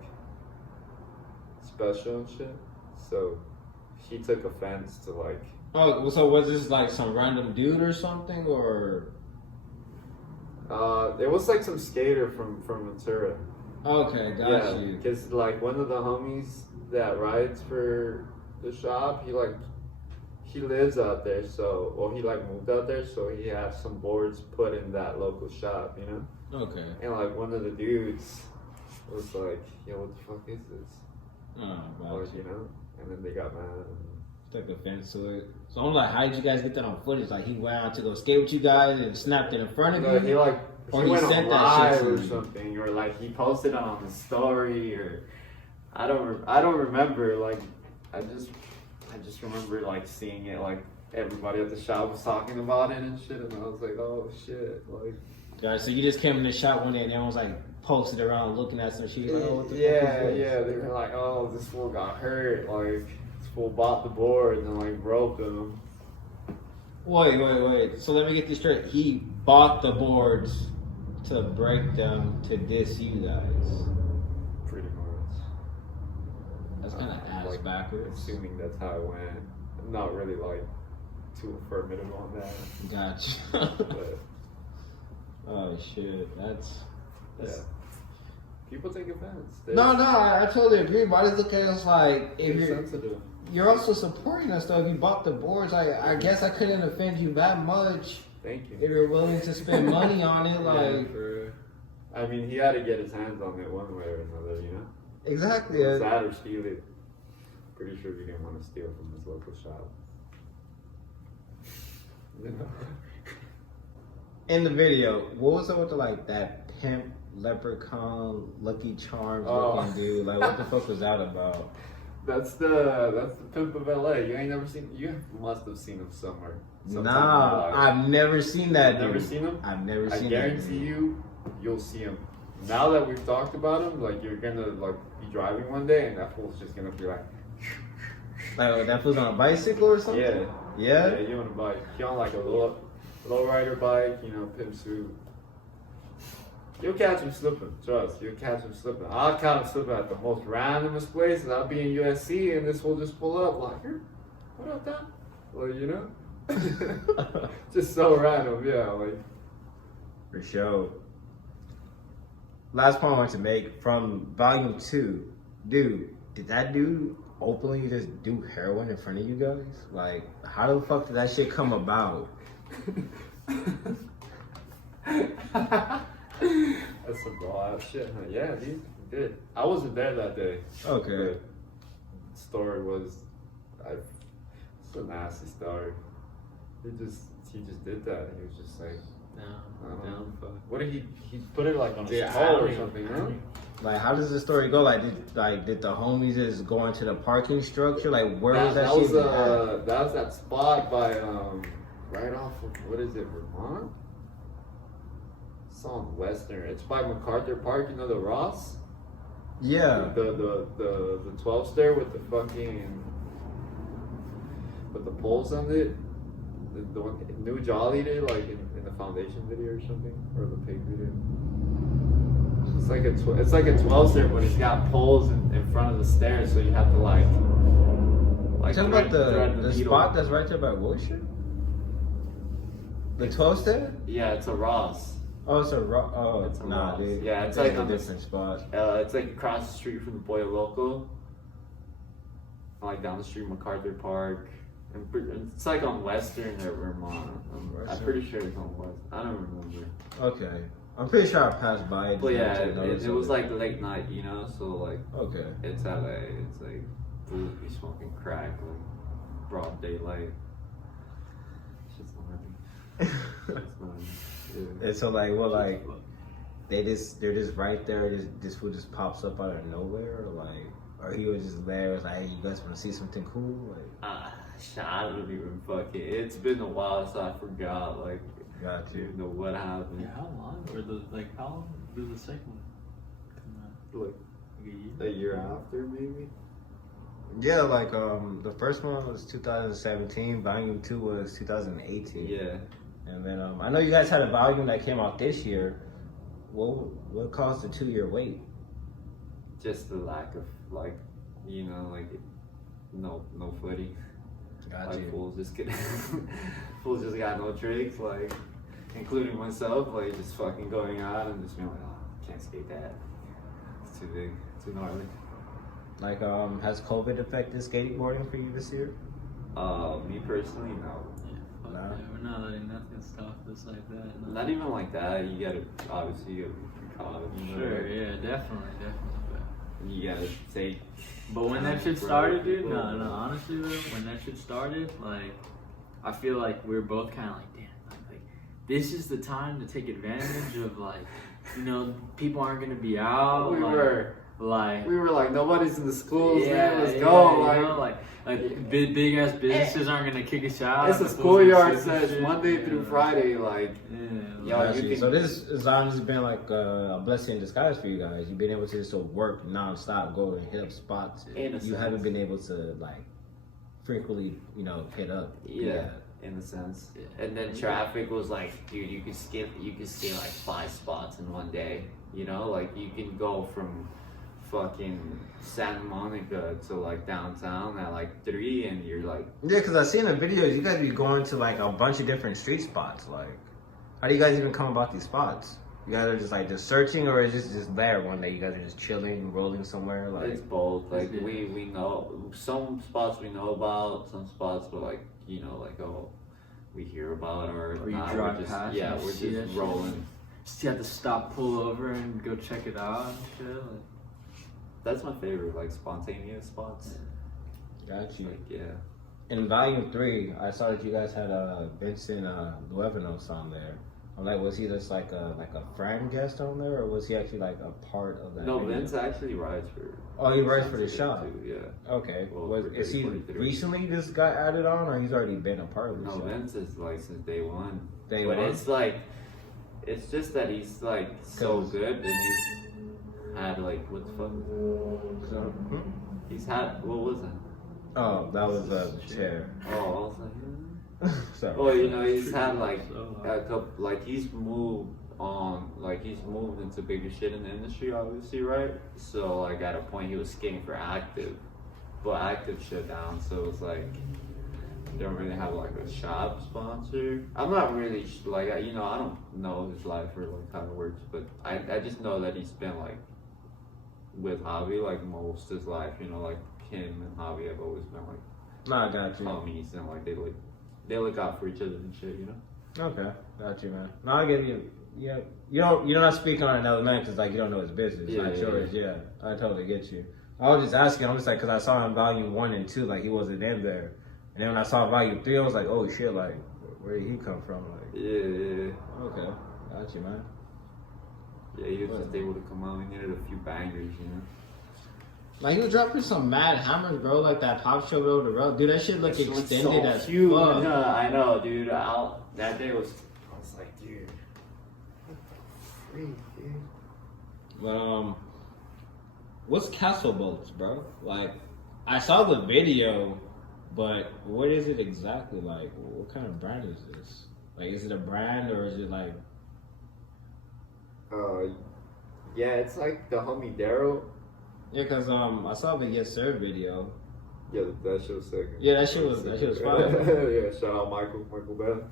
special and shit. So he took offense to like, Oh, so was this like some random dude or something, or? it was like some skater from Ventura. Okay, got Yeah, you. because like one of the homies that rides for the shop, he lives out there, so he like moved out there, so he has some boards put in that local shop, you know. Okay. And like one of the dudes was like, "Yo, what the fuck is this?" Oh, got Or you. you know, and then they got mad. Took offense to it. So I'm like, how did you guys get that on footage? Like, he went out to go skate with you guys and snapped it in front of No, you? he like Or he he went sent on that shit live to or you. something, or like he posted it on the story, or I don't remember. Like I just remember like seeing it, like everybody at the shop was talking about it and shit, and I was like, oh shit, like Guys, so you just came in the shop one day and everyone was like posted around looking at some shit. Like, oh, what the yeah, fuck is this? yeah. They were like, oh, this fool got hurt, like this fool bought the board and like broke them. Wait. So let me get this straight. He bought the boards to break them to diss you guys. Pretty much. That's kind of ass Like, backwards. Assuming that's how it went. I'm not really like too affirmative on that, Gotcha. but Oh shit, that's yeah. People take offense. No, I totally agree. But I just look at it as like, if It's you're, sensitive. you're also supporting us though. If you bought the boards, I guess I couldn't offend you that much. Thank you. If you're willing to spend money on it, like I mean, he had to get his hands on it one way or another, you know? exactly. That or steal it. Pretty sure he didn't want to steal from his local shop. You know? In the video, what was up with the, like that pimp leprechaun Lucky Charms looking dude? Like, what the fuck was that about? That's the Pimp of LA. You ain't never seen. You must have seen him somewhere. Nah, I've never seen that. Never seen him. I've never seen. I guarantee you'll see him. Now that we've talked about him, like you're gonna like be driving one day and that fool's just gonna be like that fool's on a bicycle or something. Yeah. Yeah. Yeah, you on a bike. You on like a low rider bike, you know, pimp suit. You'll catch him slipping, trust. You'll catch him slipping. I'll catch him slipping at the most randomest places. I'll be in USC and this will just pull up like, here, what up, Dad? Well, you know? Just so random, yeah, like. For sure. Last point I want to make from volume 2. Dude, did that dude openly just do heroin in front of you guys? Like, how the fuck did that shit come about? That's some wild shit, huh? Yeah, he did. I wasn't there that day. Okay. The story was, it's a nasty story. He just did that. He was just like, I don't know. What did he put it like on his toe or something, huh? Like, how does the story go? Did the homies just go into the parking structure? Like, where was that shit? That was that spot by right off of, what is it, Vermont? It's on Western. It's by MacArthur Park. You know the Ross? Yeah. The 12 stair with the fucking with the poles on it. The one New Jolly did like in the Foundation video or something, or the pig video. It's like a 12 stair, but it's got poles in front of the stairs, so you have to like. You talking about the spot that's right there by Swoosher? The 12 stair? Yeah, it's a Ross. Oh, it's a Ross. Oh, It's a nah, Ross. dude. Yeah, it's That's like a on different spot. It's like across the street from the Boy Loco. Like down the street, MacArthur Park. It's like on Western or Vermont. I'm pretty sure it's on West. I don't remember. Okay. I'm pretty sure I passed by it. But yeah, it was like late night, you know? So like, okay. It's LA. It's like, fools be smoking crack, like broad daylight. Shit's not Yeah. And so like, well, like, they're just right there. This food just pops up out of nowhere, or like, or he was just there. Was like, hey, you guys want to see something cool? Like, I don't even fucking. It's been a while, so I forgot. Like, got you. Know what happened. Yeah, how long? Or how long did the second one come out? Like a year after, maybe. Yeah, like the first one was 2017. Volume 2 was 2018. Yeah. And then I know you guys had a volume that came out this year. What caused the 2-year wait? Just the lack of like, you know, like no footing. Got Like you. fools just got no tricks, like including myself, like just fucking going out and just being like, oh, can't skate that. It's too big, too gnarly. Like, has COVID affected skateboarding for you this year? Me personally, no. Fuck Nah. yeah, we're not letting nothing stop us like that. No. Not even like that. You gotta obviously be precautioned. You know, Sure, like, yeah, definitely. you gotta take. But when that shit started, dude, no, honestly, bro, when that shit started, like, I feel like we were both kind of like, damn, like, this is the time to take advantage of, like, you know, people aren't gonna be out. We were like, nobody's in the schools, man. Let's go. You know, like big ass businesses aren't gonna kick us out. It's a schoolyard session, Monday through Friday, like. Yo, so this has honestly been like a blessing in disguise for you guys. You've been able to just work nonstop, go and hit up spots you haven't been able to like frequently, you know, hit up. Yeah, in a sense. And then traffic was like, dude, you could skate like 5 spots in one day. You know, like you can go from fucking Santa Monica to like downtown at like 3, and you're like. Yeah, because I seen the videos. You guys be going to like a bunch of different street spots, like. How do you guys even come about these spots? You guys are just searching, or is this just there one day? You guys are just chilling, rolling somewhere, like. It's both. Like we know some spots we know about, some spots we're like, you know, like we hear about or Or you nah, drive we're just past yeah, and you we're see that just shit. rolling. Just you have to stop, pull over, and go check it out and shit. Like, That's my favorite, like spontaneous spots. Got you. Like yeah. In volume 3, I saw that you guys had Vincent Luevanos on there. I'm like, was he just like a friend guest on there, or was he actually like a part of that? No, video? Vince actually rides for. Oh, he rides for the shop. Too, yeah. Okay. Well, Is he 43. recently just got added on, or he's already been a part of the No, shop? Vince is like since day one. Day but one? it's like, it's just that he's like so good, and he's had like what the fuck? So, He's had what was it? Oh, that was a chair. Oh, I was like. Sorry. Well, you know, he's had like So, a couple, like he's moved on, like he's moved into bigger shit in the industry, obviously, right? So like at a point he was skating for Active, but Active shut down, so it's like they don't really have like a shop sponsor. I'm not really like you know, I don't know his life or like how it works, but I just know that he's been like with Javi like most of his life, you know, like him and Javi have always been like No, I got you. homies and like they look out for each other and shit, you know. Okay, got you, man. No, I get you. Yeah, you're not speaking on another man because like you don't know his business, not yours. Yeah, I totally get you. I was just asking. I'm just like, because I saw in volume 1 and 2, like he wasn't in there, and then when I saw volume 3, I was like, oh shit, like where did he come from? Like, Yeah. okay, got you, man. Yeah, he was just able to come out. He needed a few bangers, you know. Like he was dropping some mad hammers, bro. Like that pop show over the road, dude. That shit looked That shit was extended so as huge. fuck. I know, dude. That day was. I was like, dude. What the freak, dude? But what's Castle Bolts, bro? Like, I saw the video, but what is it exactly? Like, what kind of brand is this? Like, is it a brand or is it like? Yeah, it's like the homie Daryl. Yeah, cause I saw the Yes Sir video. Yeah, that shit was sick. Yeah, that shit was fire. Yeah, shout out Michael Bell.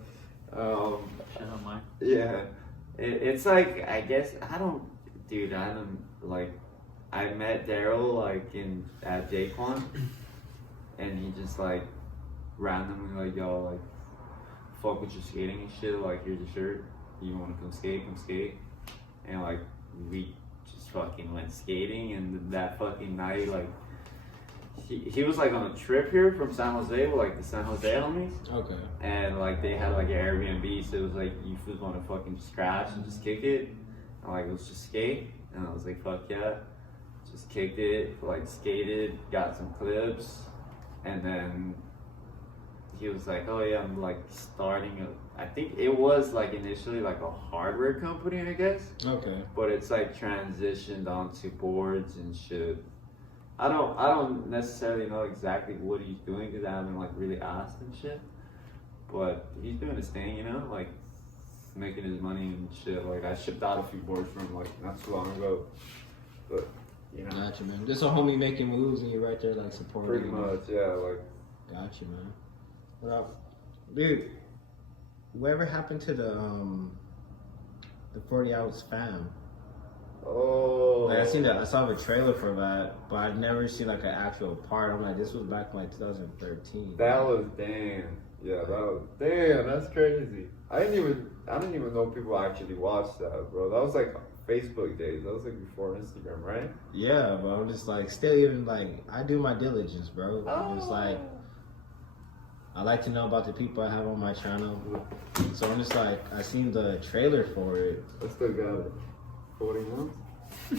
shit on mine. Yeah, it's like I guess I met Daryl like at J-Con, and he just like randomly like yo like fuck with your skating and shit, like here's a shirt, you wanna come skate, and like we just fucking went skating, and that fucking night like he was like on a trip here from San Jose with like the San Jose homies. Okay. And like they had like an Airbnb, so it was like you just want to fucking scratch and just kick it. And like let's just skate. And I was like fuck yeah, just kicked it, like skated, got some clips, and then he was like, oh yeah, I'm like starting I think it was like initially like a hardware company, I guess. Okay. But it's like transitioned onto boards and shit. I don't necessarily know exactly what he's doing because I haven't like really asked and shit. But he's doing his thing, you know, like making his money and shit. Like I shipped out a few boards from him like not too long ago. But you know. Gotcha, man. Just a homie making moves and you're right there like supporting. Pretty him. much, yeah, like Gotcha, man. Well, dude, whatever happened to the 40 Hours Fam? oh Like I saw the trailer for that, but I'd never seen like an actual part. I'm like, this was back in like 2013. that was damn. Yeah, that was damn, that's crazy. I didn't even know people actually watched that, bro. That was like Facebook days. That was like before Instagram, right? Yeah, but I'm just like, still even like, I do my diligence, bro. I'm just like, I like to know about the people I have on my channel. So I'm just like, I seen the trailer for it. I still got it. 40 months? You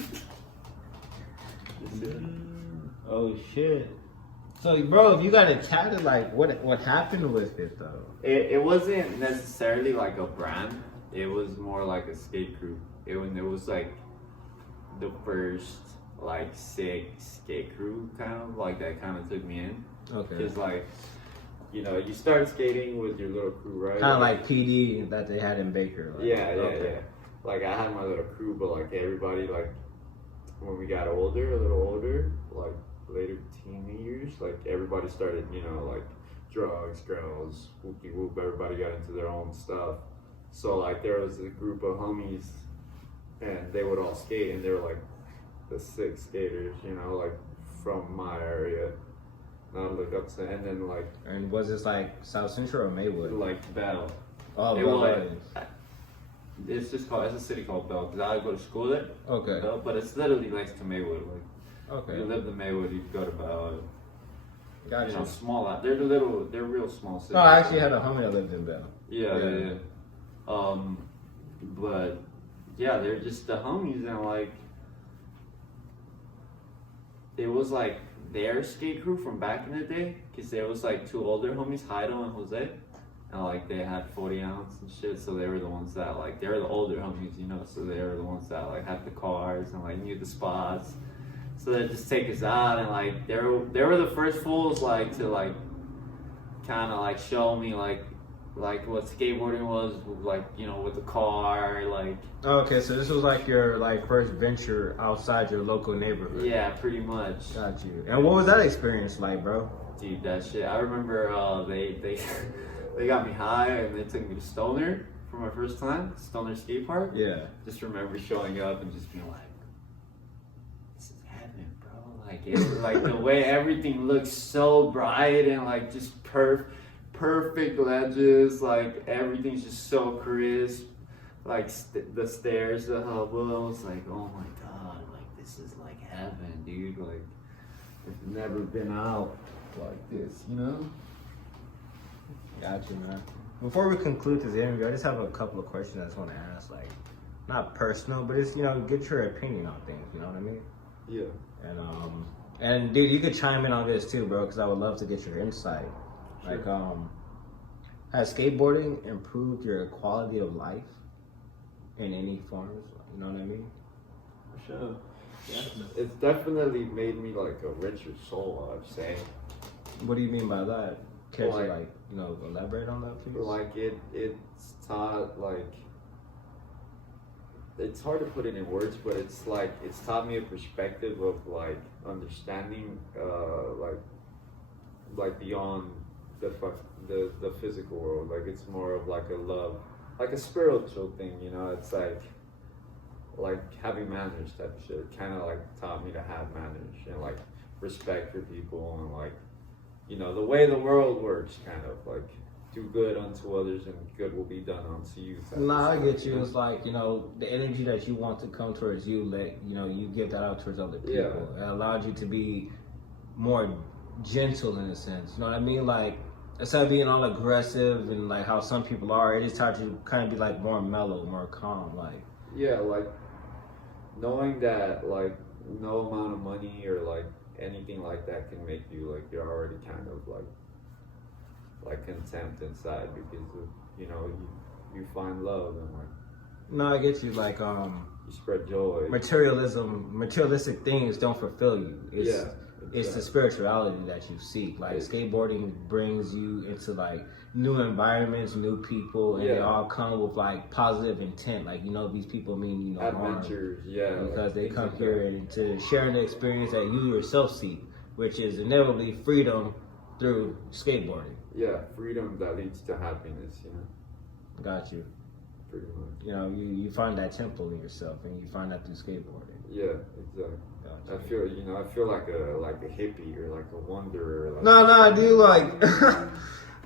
see it? Oh shit. So bro, if you got it tatted, like what happened with it though? It wasn't necessarily like a brand. It was more like a skate crew. It was like the first like sick skate crew kind of like that kind of took me in. Okay. Cause like, you know, you start skating with your little crew, right? Kind of like PD that they had in Baker. Like, Yeah. Like I had my little crew, but like everybody, like when we got older, a little older, like later teen years, like everybody started, you know, like drugs, girls, whoopie whoop. Everybody got into their own stuff. So like there was a group of homies and they would all skate, and they were like the 6 skaters, you know, like from my area. And I look up to, and then like. And was this like South Central or Maywood? Like Bell. Oh, It Bell was. Gardens. It's just called. It's a city called Bell, because I go to school there. Okay. Bell, but it's literally next to Maywood. Like, Okay. you live in Maywood, you go to Bell. Gotcha. You know, small out. They're real small cities. No, I actually had a homie that lived in Bell. Yeah. But yeah, they're just the homies, and like it was like their skate crew from back in the day, because there was like 2 older homies, Heido and Jose, and like they had 40 ounce and shit, so they were the ones that like they were the older homies, you know, so they were the ones that like had the cars and like knew the spots. So they just take us out, and like they were the first fools like to like kind of like show me like what skateboarding was, like, you know, with the car, like. Okay, so this was like your like first venture outside your local neighborhood. Yeah, pretty much. Got you. And what was that experience like, bro? Dude, that shit. I remember they they got me high, and they took me to Stoner for my first time, Stoner Skate Park. Yeah. Just remember showing up and just being like, this is heaven, bro. Like like the way everything looks so bright, and like just perfect ledges, like everything's just so crisp, like the stairs, the hubble. I was like, oh my god, like this is like heaven, dude. Like I've never been out like this, you know. Gotcha, man. Before we conclude this interview, I just have a couple of questions I just want to ask, like not personal, but it's, you know, get your opinion on things, you know what I mean? Yeah. And dude, you could chime in on this too, bro, because I would love to get your insight. Sure. Like, has skateboarding improved your quality of life in any forms? You know what I mean? For sure. Definitely. It's definitely made me like a richer soul, I'd say. What do you mean by that? Care to Like- like, you know, elaborate on that, please? Like it's taught like, it's hard to put it in words, but it's like it's taught me a perspective of like understanding like beyond the physical world. Like it's more of like a love, like a spiritual thing, you know. It's like having manners type of shit. Kind of like taught me to have manners and like respect for people, and like, you know, the way the world works, kind of like do good unto others and good will be done unto you. Nah, I get you. It's like, you know, the energy that you want to come towards you, you give that out towards other people. Yeah. It allowed you to be more gentle in a sense. You know what I mean? Like, instead of being all aggressive and like how some people are, it just taught you to kind of be like more mellow, more calm. Like, Yeah, like knowing that like no amount of money or like anything like that can make you like you're already kind of like content inside, because of, you know, you find love, and like no, I get you. Like, you spread joy. materialistic things don't fulfill you. It's, Yeah, It's the spirituality that you seek. Like, skateboarding brings you into like new environments, new people, and they all come with like positive intent. Like, you know, these people mean you no harm. Adventures, yeah. Because they things come like here that. and to share the experience that you yourself seek, which is inevitably freedom through skateboarding. Yeah, freedom that leads to happiness, you know, Got you. pretty much. You know, you find that temple in yourself, and you find that through skateboarding. Yeah, exactly. Got I you. feel like a hippie or like a wanderer. Like, No, dude, like,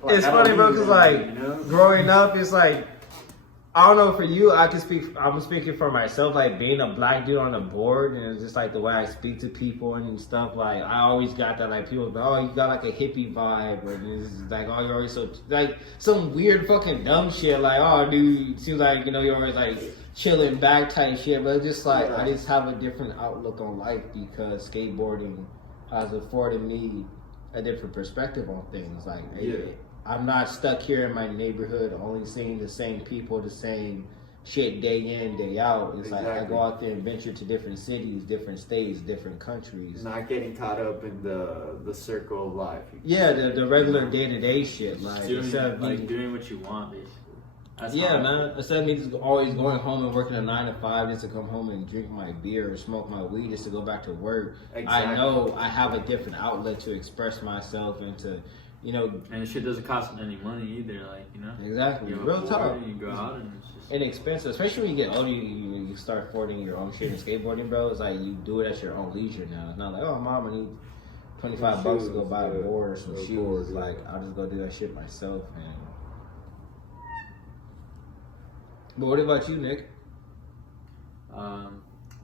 it's funny, bro, because like, you know? growing up, it's like, I don't know, for you, I'm speaking for myself, like being a black dude on the board, and it's just like the way I speak to people and stuff, like I always got that, like people go, oh, you got like a hippie vibe, or it's like, oh, you're always so, like some weird fucking dumb shit, like, oh, dude, it seems like, you know, you're always like chilling back type shit, but it's just like, I just have a different outlook on life because skateboarding has afforded me a different perspective on things, like, I'm not stuck here in my neighborhood only seeing the same people, the same shit day in, day out. It's like I go out there and venture to different cities, different states, different countries. Not getting caught up in the circle of life. Yeah, the regular day-to-day shit. Like, Doing, instead of me, doing what you want, basically. That's yeah, hard. man. Instead of me just always going home and working a 9 to 5 just to come home and drink my beer or smoke my weed just to go back to work. Exactly. I know I have a different outlet to express myself and to you know. And the shit doesn't cost any money either, like, you know. Exactly. You Real talk. You go out and it's just inexpensive, especially when you get older. You start affording your own shit in skateboarding, bro. It's like you do it at your own leisure now. It's not like, oh, mom, I need $25 to go buy a board or some shoes. Like, I'll just go do that shit myself. And but what about you, Nick?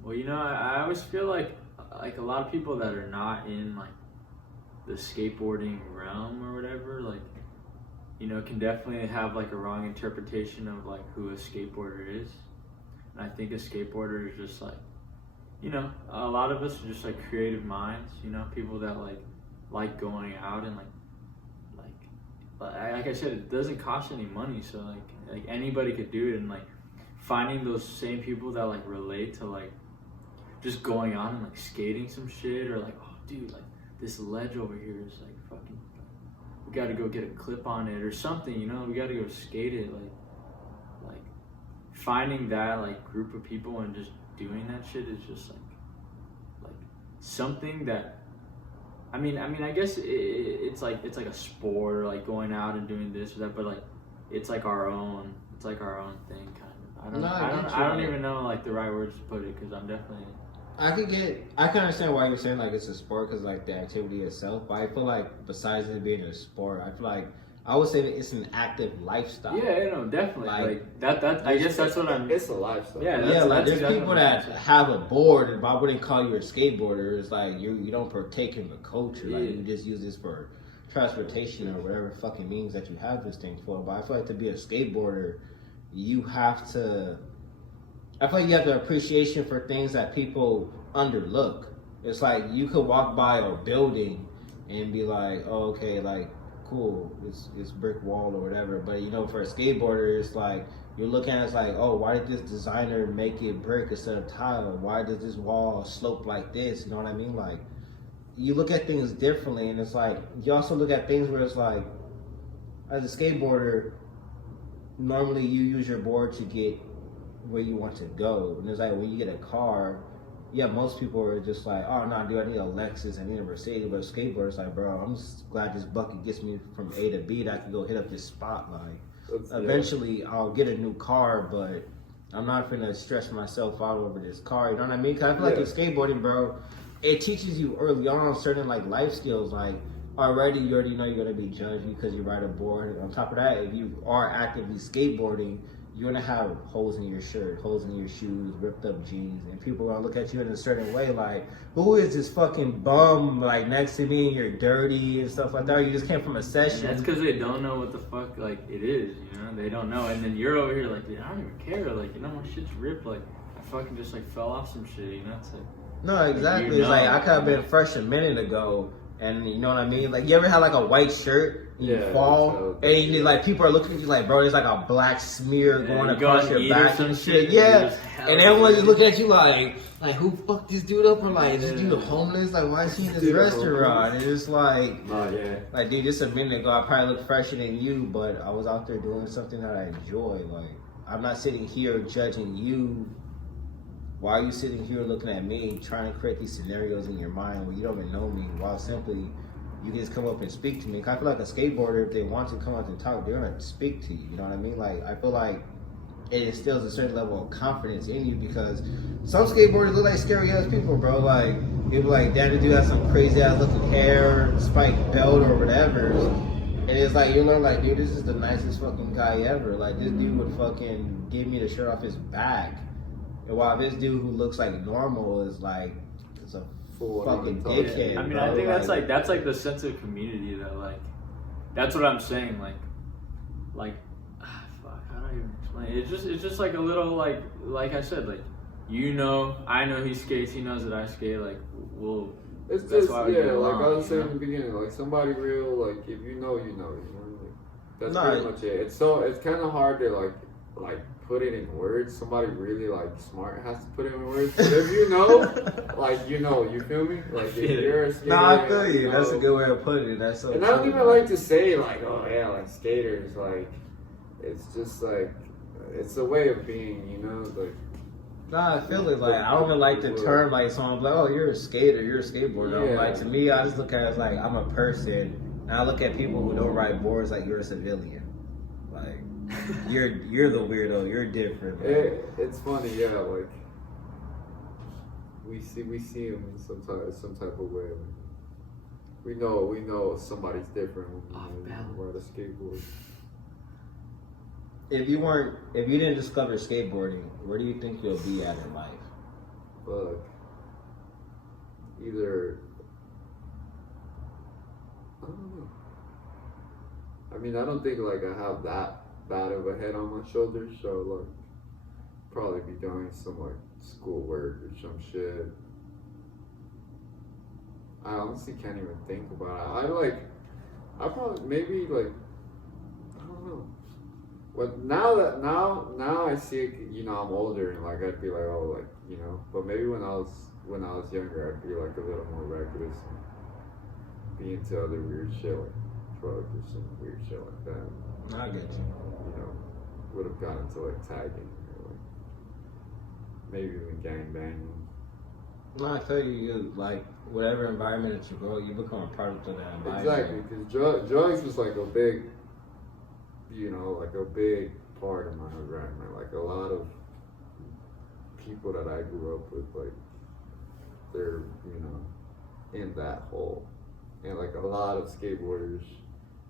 well, you know, I always feel like a lot of people that are not in like the skateboarding realm or whatever, like, you know, can definitely have like a wrong interpretation of like who a skateboarder is. And I think a skateboarder is just like, you know, a lot of us are just like creative minds, you know, people that like going out and like I said, it doesn't cost any money, so like anybody could do it. And like finding those same people that like relate to like just going on and like skating some shit, or like, oh dude, like this ledge over here is like fucking, we gotta go get a clip on it or something, you know, we gotta go skate it. Like finding that like group of people and just doing that shit is just like something that I mean I guess it's like a sport, or like going out and doing this or that, but like it's like our own thing kind of. I don't even know like the right words to put it, because I'm definitely, I can understand why you're saying like it's a sport, because like the activity itself, but I feel like besides it being a sport, I feel like I would say that it's an active lifestyle. yeah, no, definitely, like that I guess that's what I'm, It's a lifestyle. yeah, Yeah, like that's there's people that have a board, and I wouldn't call you a skateboarder. It's like you don't partake in the culture. Like you just use this for transportation or whatever fucking means that you have this thing for. But I feel like to be a skateboarder, you have to. I feel like you have the appreciation for things that people underlook. It's like you could walk by a building and be like, oh, okay, like, cool, it's brick wall or whatever. But you know, for a skateboarder, it's like you're looking at it, it's like, oh, why did this designer make it brick instead of tile? Why does this wall slope like this? You know what I mean? Like, you look at things differently, and it's like you also look at things where it's like, as a skateboarder, normally you use your board to get where you want to go. And it's like when you get a car, yeah, most people are just like, oh no, dude, I need a Lexus, I need a Mercedes. But a skateboarder's like, bro, I'm just glad this bucket gets me from A to B, that I can go hit up this spot. Like, eventually I'll get a new car, but I'm not gonna stress myself out over this car. You know what I mean? Cause I feel like in skateboarding, bro, it teaches you early on certain like life skills. Like you already know you're gonna be judged because you ride a board. On top of that, if you are actively skateboarding, you're gonna have holes in your shirt, holes in your shoes, ripped up jeans, and people are gonna look at you in a certain way, like, who is this fucking bum like next to me, and you're dirty and stuff like that. Or you just came from a session. And that's because they don't know what the fuck like it is, you know. They don't know, and then you're over here like, dude, I don't even care. Like, you know, my shit's ripped. Like, I fucking just like fell off some shit, you know. It's like, no, exactly. You know, it's like I could have been fresh a minute ago, and you know what I mean. Like, you ever had like a white shirt? You fall, and you, like, people are looking at you like, bro, there's like a black smear going across your back and shit. Yeah, and everyone's just looking at you like who fucked this dude up? Or like, is this dude homeless? Like, why is he in this restaurant? And it's like, like, dude, just a minute ago, I probably looked fresher than you, but I was out there doing something that I enjoy. Like, I'm not sitting here judging you. Why are you sitting here looking at me, trying to create these scenarios in your mind where you don't even know me, while simply you can just come up and speak to me? I feel like a skateboarder, if they want to come up and talk, they're gonna speak to you. You know what I mean? Like, I feel like it instills a certain level of confidence in you, because some skateboarders look like scary ass people, bro. Like, you'll be like, damn, the dude has some crazy ass looking hair, spiked belt or whatever. And it's like, you learn like, dude, this is the nicest fucking guy ever. Like, this dude would fucking give me the shirt off his back. And while this dude who looks like normal is like, it's a fucking dickhead. I mean, bro. I think that's like the sense of community that, like, that's what I'm saying. Like, fuck, how do I even explain it? It's just like a little, like I said, like, you know, I know he skates, he knows that I skate. Like, it's that's just, why we get along, like I was saying in the beginning, like, somebody real, like, if you know, you know. Like, that's pretty much it. It's kind of hard to like put it in words. Somebody really like smart has to put it in words. But if you know, like, you know, you feel me? Like, if you're a skater, no, I feel you. That's a good way of putting it. That's so. And I don't even like to say like, oh yeah, like skaters. Like, it's just like, it's a way of being, you know, like. Nah, I feel it. Like, I don't even like the term, like, someone like, oh, you're a skater, you're a skateboarder. Yeah. Like, to me, I just look at it as like, I'm a person And I look at people who don't ride boards like you're a civilian. Like, you're the weirdo. You're different. It's funny, yeah. Like we see him in some type of way. Like, we know somebody's different when you ride a skateboard. If you didn't discover skateboarding, where do you think you'll be at in life? But either, I don't know. I mean, I don't think like I have that bad of a head on my shoulders, so like probably be doing some like schoolwork or some shit. I honestly can't even think about it. I probably maybe like, I don't know. But now I see it, you know, I'm older and like I'd be like, oh, like, you know. But maybe when I was younger, I'd be like a little more reckless and be into other weird shit like drugs or some weird shit like that. I get you. You know, would have gotten into like tagging or like maybe even gang banging. No, I tell you, like whatever environment that you grow, you become a product of that environment. Exactly, because drugs was like a big, you know, like a big part of my environment. Like a lot of people that I grew up with, like they're, you know, in that hole. And like a lot of skateboarders,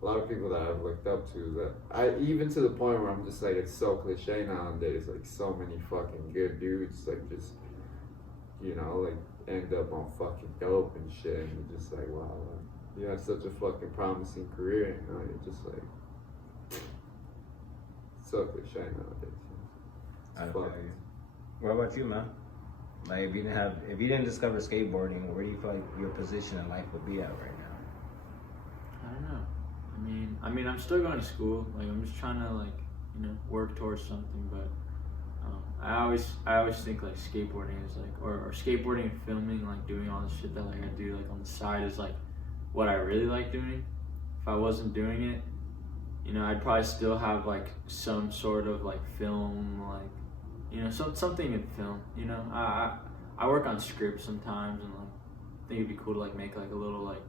a lot of people that I've looked up to, that even to the point where I'm just like, it's so cliche nowadays, like so many fucking good dudes, like just, you know, like end up on fucking dope and shit, and you're just like, wow, like, you had such a fucking promising career, you know, you're just like, so cliche nowadays. I feel you. What about you, man? Like if you didn't discover skateboarding, where do you feel like your position in life would be at right now? I don't know. I mean, I'm still going to school. Like, I'm just trying to, like, you know, work towards something. But I always think like skateboarding is like, or skateboarding and filming, like doing all the shit that like I do like on the side is like what I really like doing. If I wasn't doing it, you know, I'd probably still have like some sort of like film, like, you know, something in film. You know, I work on scripts sometimes, and like I think it'd be cool to like make like a little like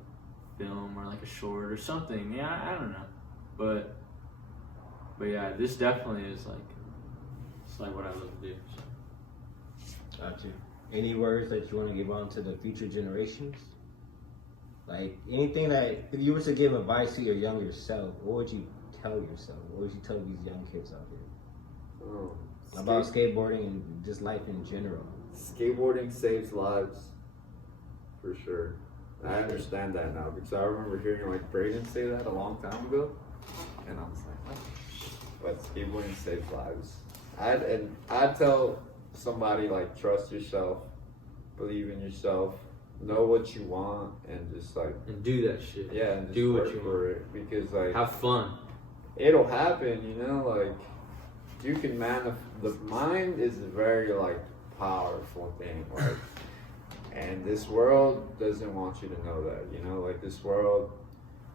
film or like a short or something. Yeah, I don't know, but yeah, this definitely is like, it's like what I love to do. So. Got you. Any words that you want to give on to the future generations? Like anything that, if you were to give advice to your younger self, what would you tell yourself? What would you tell these young kids out here? About skateboarding and just life in general. Skateboarding saves lives, for sure. I understand that now because I remember hearing like Braden say that a long time ago, and I was like, oh, but skateboarding saves lives. I'd tell somebody like trust yourself, believe in yourself, know what you want, and just like and do that shit. Yeah, and just do work what you for want. it because like have fun. It'll happen, you know. Like you can the mind is a very like powerful thing, like, and this world doesn't want you to know that, you know. Like this world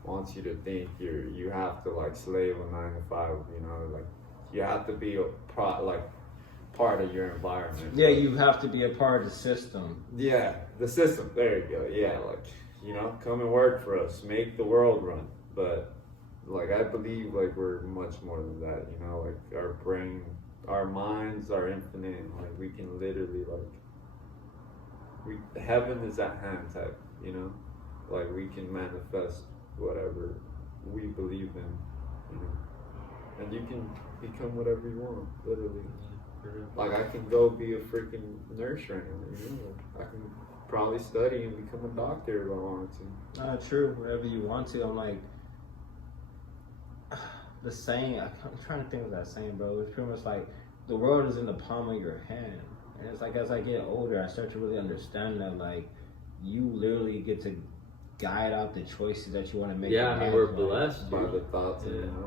wants you to think you have to like slave a 9 to 5, you know, like you have to be part of your environment. Yeah, you have to be a part of the system. Yeah, the system. There you go. Yeah, like, you know, come and work for us, make the world run. But like I believe like we're much more than that, you know. Like our brain, our minds are infinite. Like we can literally heaven is at hand type, you know. Like we can manifest whatever we believe in, you know. And you can become whatever you want, literally. Like I can go be a freaking nurse right now, you know. I can probably study and become a doctor if I wanted to. True, whatever you want to. I'm like, the saying, I'm trying to think of that saying, bro. It's pretty much like the world is in the palm of your hand. And it's like as I get older, I start to really understand that like you literally get to guide out the choices that you want to make. Yeah, I mean, we're blessed by the thoughts.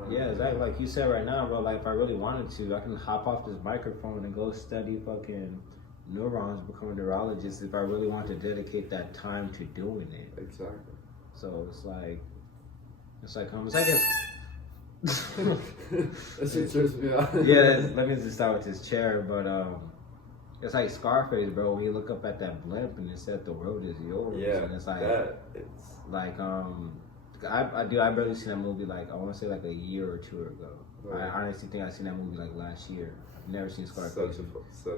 Yeah, exactly. Like you said right now, bro, like if I really wanted to, I can hop off this microphone and go study fucking neurons, become a neurologist if I really want to dedicate that time to doing it. Exactly. So it's like it's That shit trips me out. Yeah, let me just start with this chair, but it's like Scarface, bro. When you look up at that blimp and it said the world is yours. Yeah, and it's like that it's like I barely seen that movie like I want to say like a year or two ago. Right. I honestly think I seen that movie like last year. I've never seen Scarface.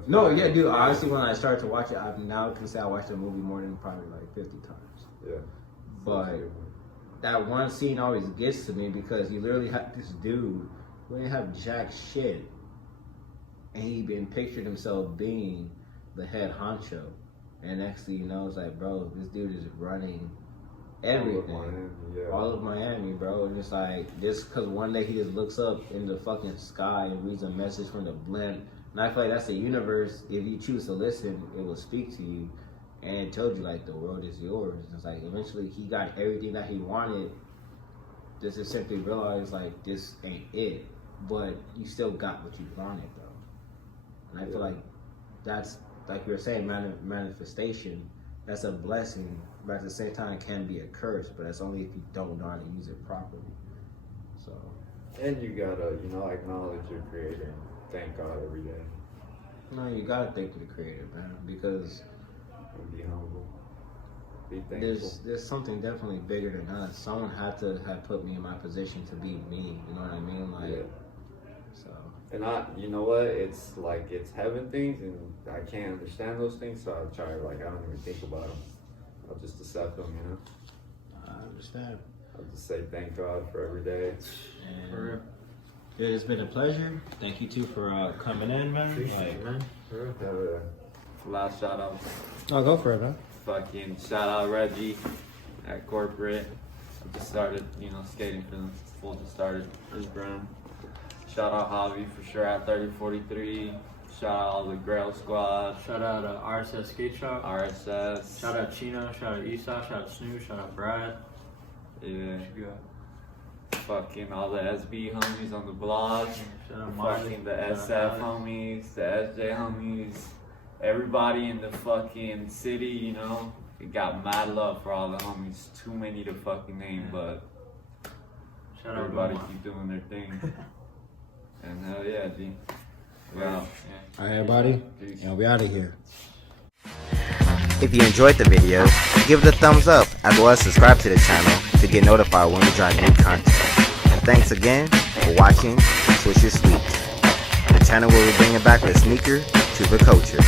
No, Yeah, dude. Honestly, when I started to watch it, I now can say I watched the movie more than probably like 50 times. Yeah. But that one scene always gets to me because you literally have this dude who didn't have jack shit, and he been pictured himself being the head honcho, and next thing you know, it's like, bro, this dude is running everything, all of Miami, bro, and it's like just because one day he just looks up in the fucking sky and reads a message from the blimp, and I feel like that's the universe. If you choose to listen, it will speak to you. And it told you, like, the world is yours. It's like, eventually, he got everything that he wanted. Just to simply realize, like, this ain't it. But you still got what you wanted, though. And I feel like that's, like you were saying, manifestation. That's a blessing. But at the same time, it can be a curse. But that's only if you don't know how to use it properly. So. And you gotta, acknowledge your creator and thank God every day. No, you gotta thank your creator, man. Because... and be humble. Be thankful. There's something definitely bigger than us. Someone had to have put me in my position to be me. You know what I mean? Like, so. And you know what? It's like it's heaven things, and I can't understand those things. So I try I don't even think about them. I'll just accept them. I understand. I'll just say thank God for every day. And it's been a pleasure. Thank you too for coming in, man. Appreciate it, man. Last shout out. Oh, go for it, man. Fucking shout out Reggie at corporate. I just started, skating for them. Full just started his brand. Shout out Javi for sure at 3043. Shout out all the Grail squad. Shout out RSS Skateshop. RSS. Shout out Chino. Shout out Esau. Shout out Snoo. Shout out Brad. Yeah. Fucking all the SB homies on the blog. Shout out Marley. Fucking the SF homies, the SJ homies. Everybody in the fucking city, we got mad love for all the homies. Too many to fucking name, but shout out everybody Mama. keep doing their thing. And hell yeah, G. Wow. All right, everybody. Peace. And we out of here. If you enjoyed the video, give it a thumbs up as well as subscribe to the channel to get notified when we drop new content. And thanks again for watching Swoosher Sweets. The channel will be bringing back the sneaker to the culture.